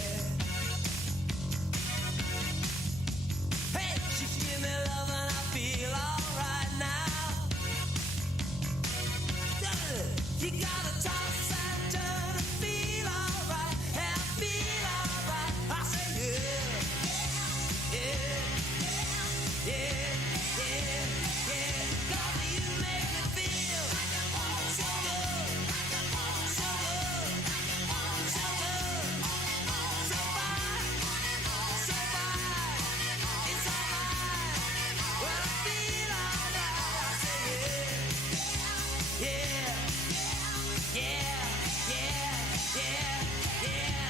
Hey, she give me love and I feel alright now. You gotta toss and turn and feel alright, and feel alright. I say yeah, yeah, yeah, yeah, yeah. 'Cause you make me feel so good, so good, so good, so fine, so fine. It's alright when I feel alright. I say yeah, yeah, yeah, yeah, yeah, yeah.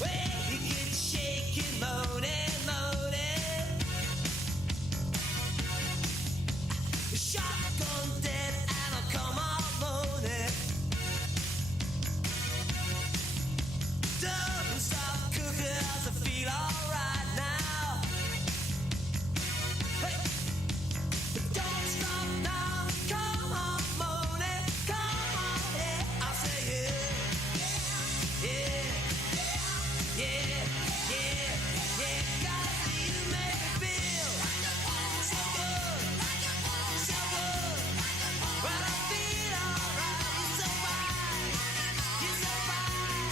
Well, you get shaking, moaning, moaning. Shotgun dead and I'll come on, moaning. Don't stop cooking as I feel alright now. Hey, don't stop now. Come on, moaning, come on, yeah. I say yeah, yeah. Yeah, yeah, yeah, 'cause you make me feel so good, so good. When I feel alright, you're so fine, you're so fine,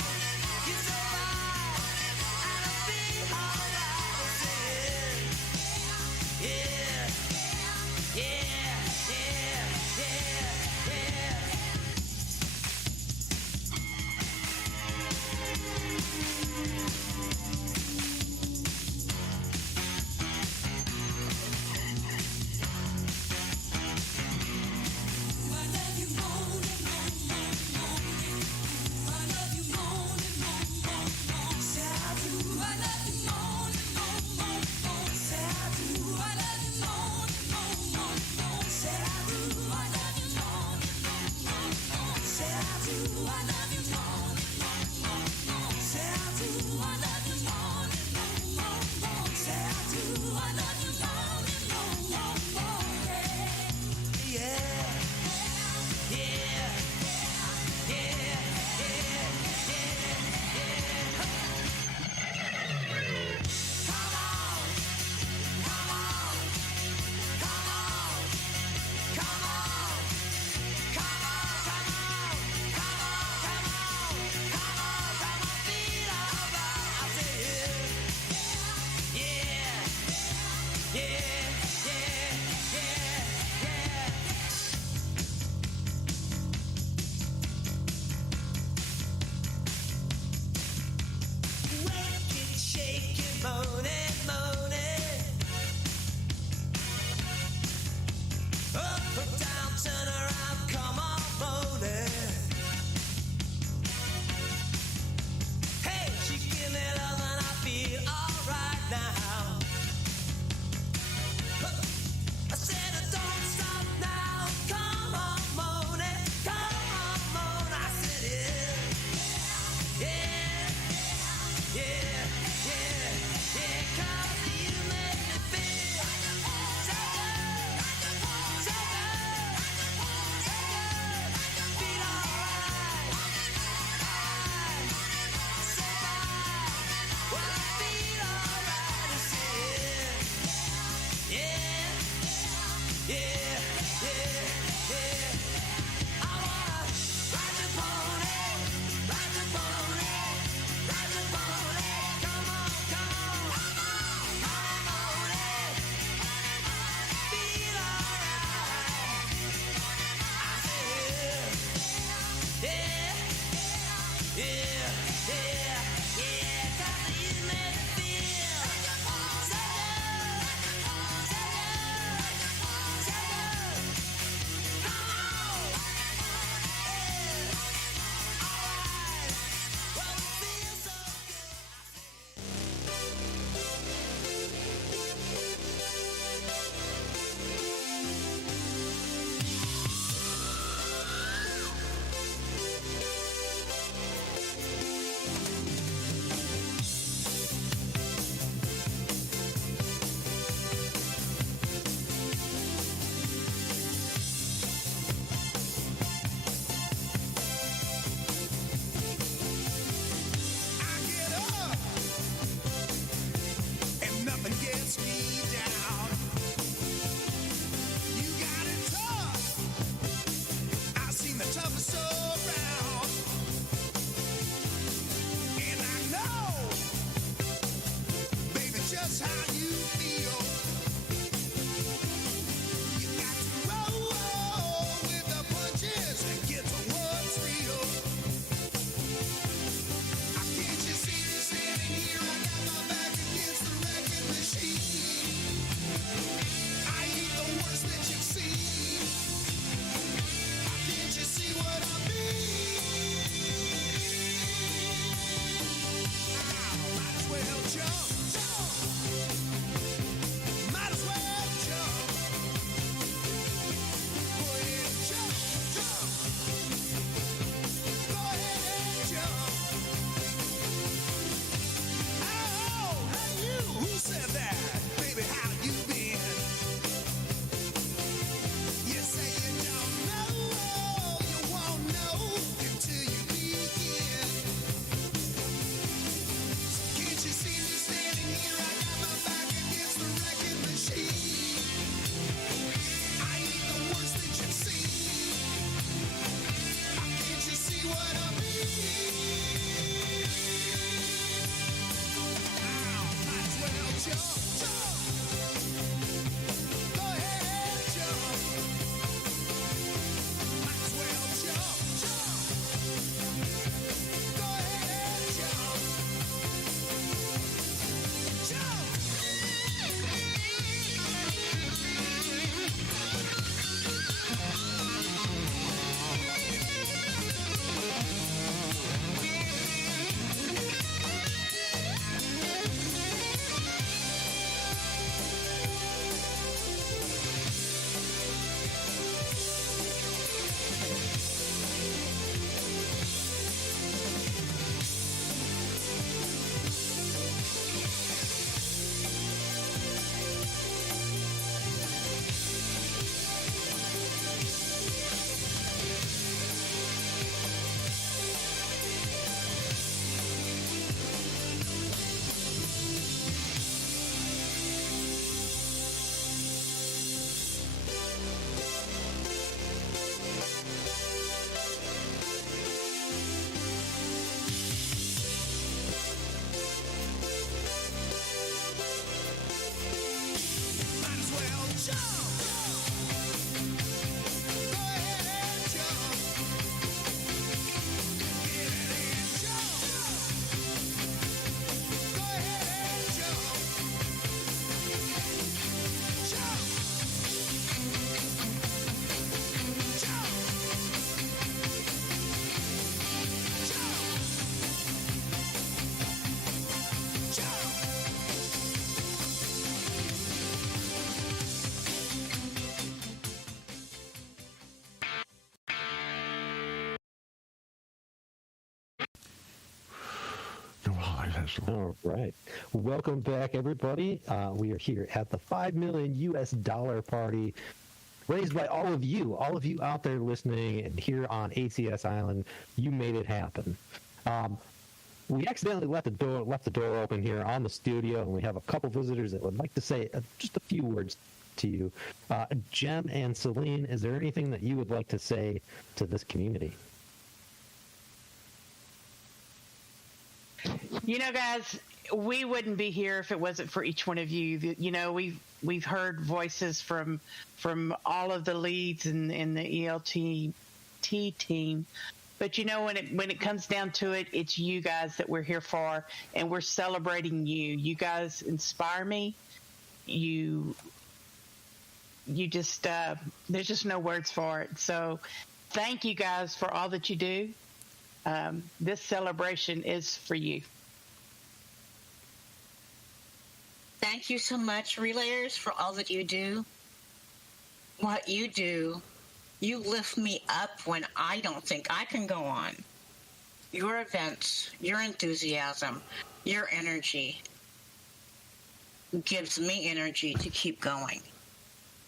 you're so fine. And I feel All right. Welcome back, everybody. We are here at the $5 million party raised by all of you out there listening and here on ACS Island. You made it happen. We accidentally left the door open here on the studio, and we have a couple visitors that would like to say just a few words to you. Jem and Celine, is there anything that you would like to say to this community? You know, guys, we wouldn't be here if it wasn't for each one of you. You know, we've heard voices from all of the leads in the ELT team, but you know, when it comes down to it, it's you guys that we're here for, and we're celebrating you. You guys inspire me. You just there's just no words for it. So, thank you guys for all that you do. This celebration is for you. Thank you so much, Relayers, for all that you do. What you do, you lift me up when I don't think I can go on. Your events, your enthusiasm, your energy gives me energy to keep going.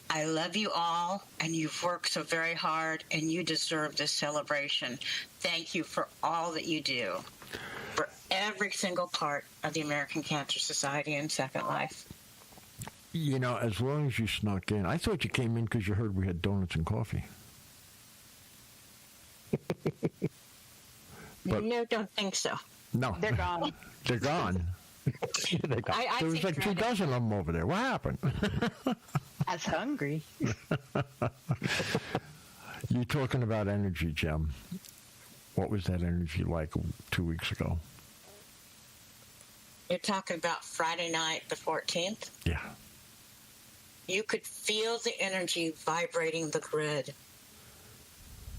I love you all, and you've worked so very hard, and you deserve this celebration. Thank you for all that you do, for every single part of the American Cancer Society and Second Life. You know, as long as you snuck in. I thought you came in because you heard we had donuts and coffee. But, no, don't think so. No. They're gone. They're gone. They're gone. I There was take like 2 credit. dozen of them over there. What happened? I was hungry. You talking about energy, Jem. What was that energy like 2 weeks ago? You're talking about Friday night, the 14th? Yeah. You could feel the energy vibrating the grid.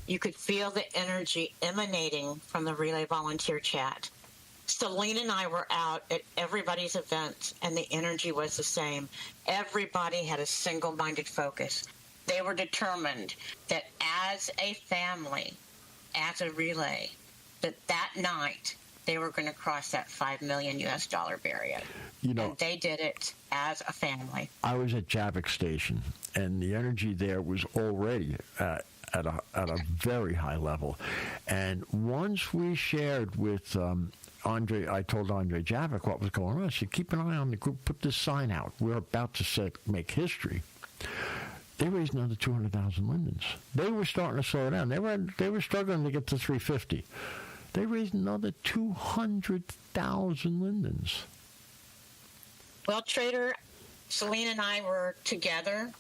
You could feel the energy emanating from the Relay Volunteer Chat. Celine and I were out at everybody's event, and the energy was the same. Everybody had a single-minded focus. They were determined that as a family, as a relay, that night they were going to cross that $5 million barrier. You know, and they did it as a family. I was at Javik Station, and the energy there was already at a very high level. And once we shared with Andre, I told Andre Javik what was going on. I said, keep an eye on the group, put this sign out. We're about to make history. They raised another 200,000 lindens. They were starting to slow down. They were struggling to get to 350. They raised another 200,000 lindens. Well, Trader, Celine and I were together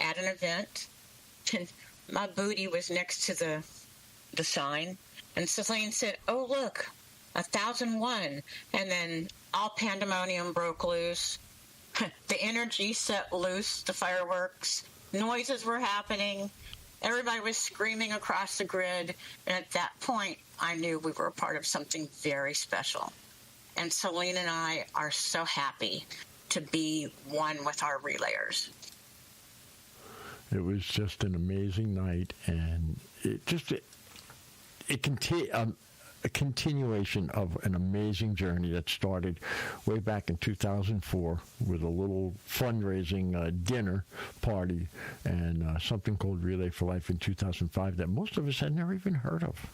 at an event, and my booty was next to the sign, and Celine said, "Oh, look, 1,001," and then all pandemonium broke loose. The energy set loose, the fireworks, noises were happening, everybody was screaming across the grid, and at that point, I knew we were a part of something very special. And Celine and I are so happy to be one with our relayers. It was just an amazing night, and a continuation of an amazing journey that started way back in 2004 with a little fundraising dinner party and something called Relay for Life in 2005 that most of us had never even heard of.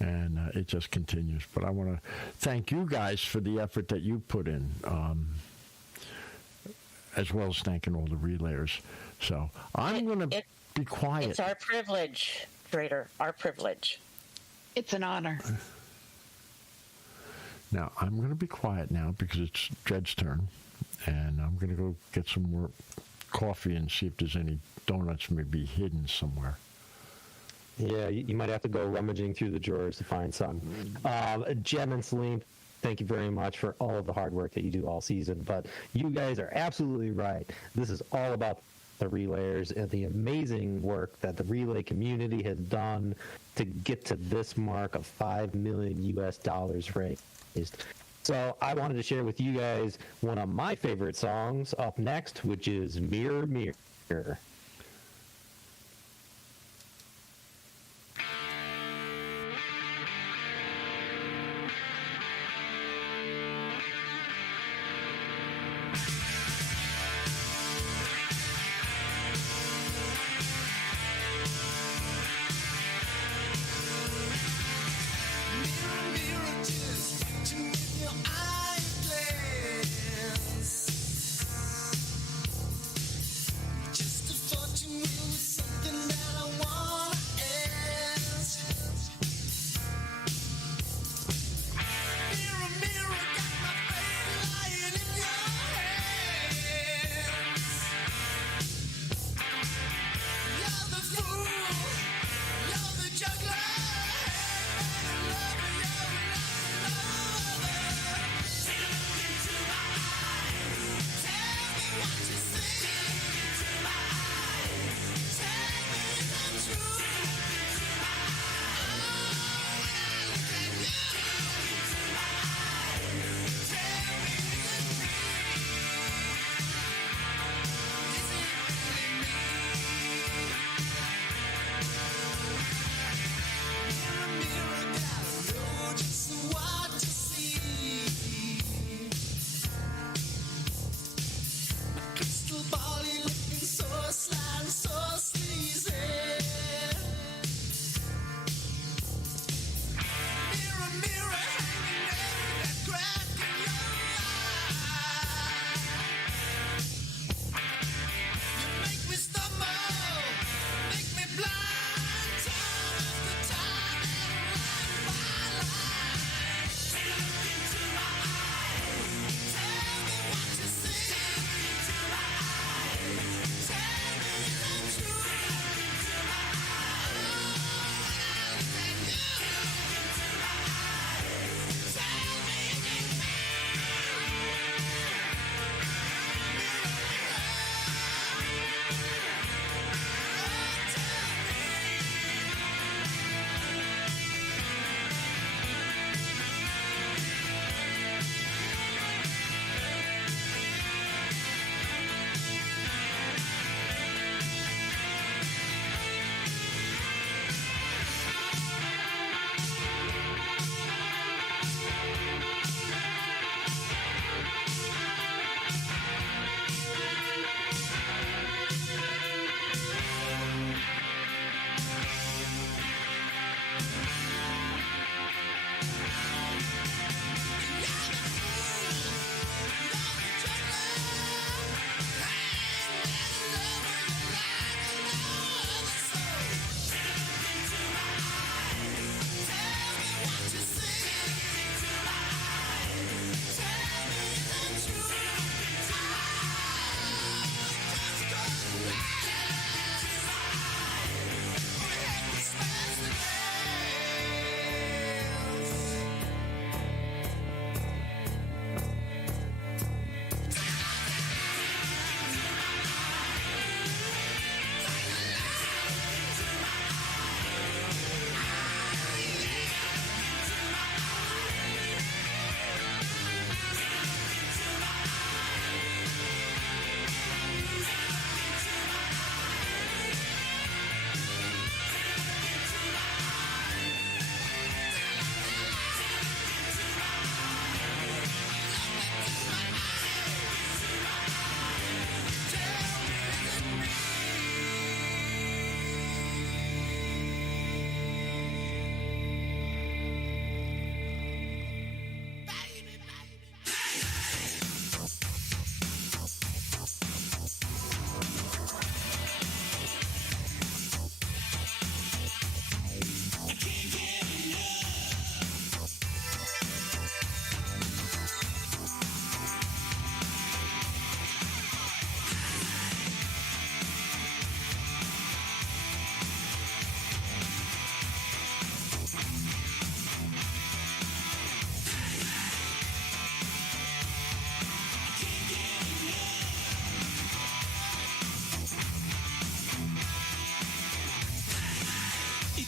And it just continues. But I want to thank you guys for the effort that you put in, as well as thanking all the relayers. So I'm going to be quiet. It's our privilege, Trader, our privilege. It's an honor. Now, I'm going to be quiet now because it's Dred's turn, and I'm going to go get some more coffee and see if there's any donuts maybe hidden somewhere. Yeah, you might have to go rummaging through the drawers to find some. Jem and Celine, thank you very much for all of the hard work that you do all season. But you guys are absolutely right. This is all about the relayers and the amazing work that the relay community has done to get to this mark of $5 million raised. So I wanted to share with you guys one of my favorite songs up next, which is Mirror, Mirror.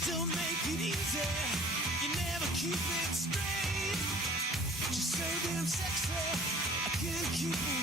Don't make it easy. You never keep it straight. You're so damn sexy. I can't keep away.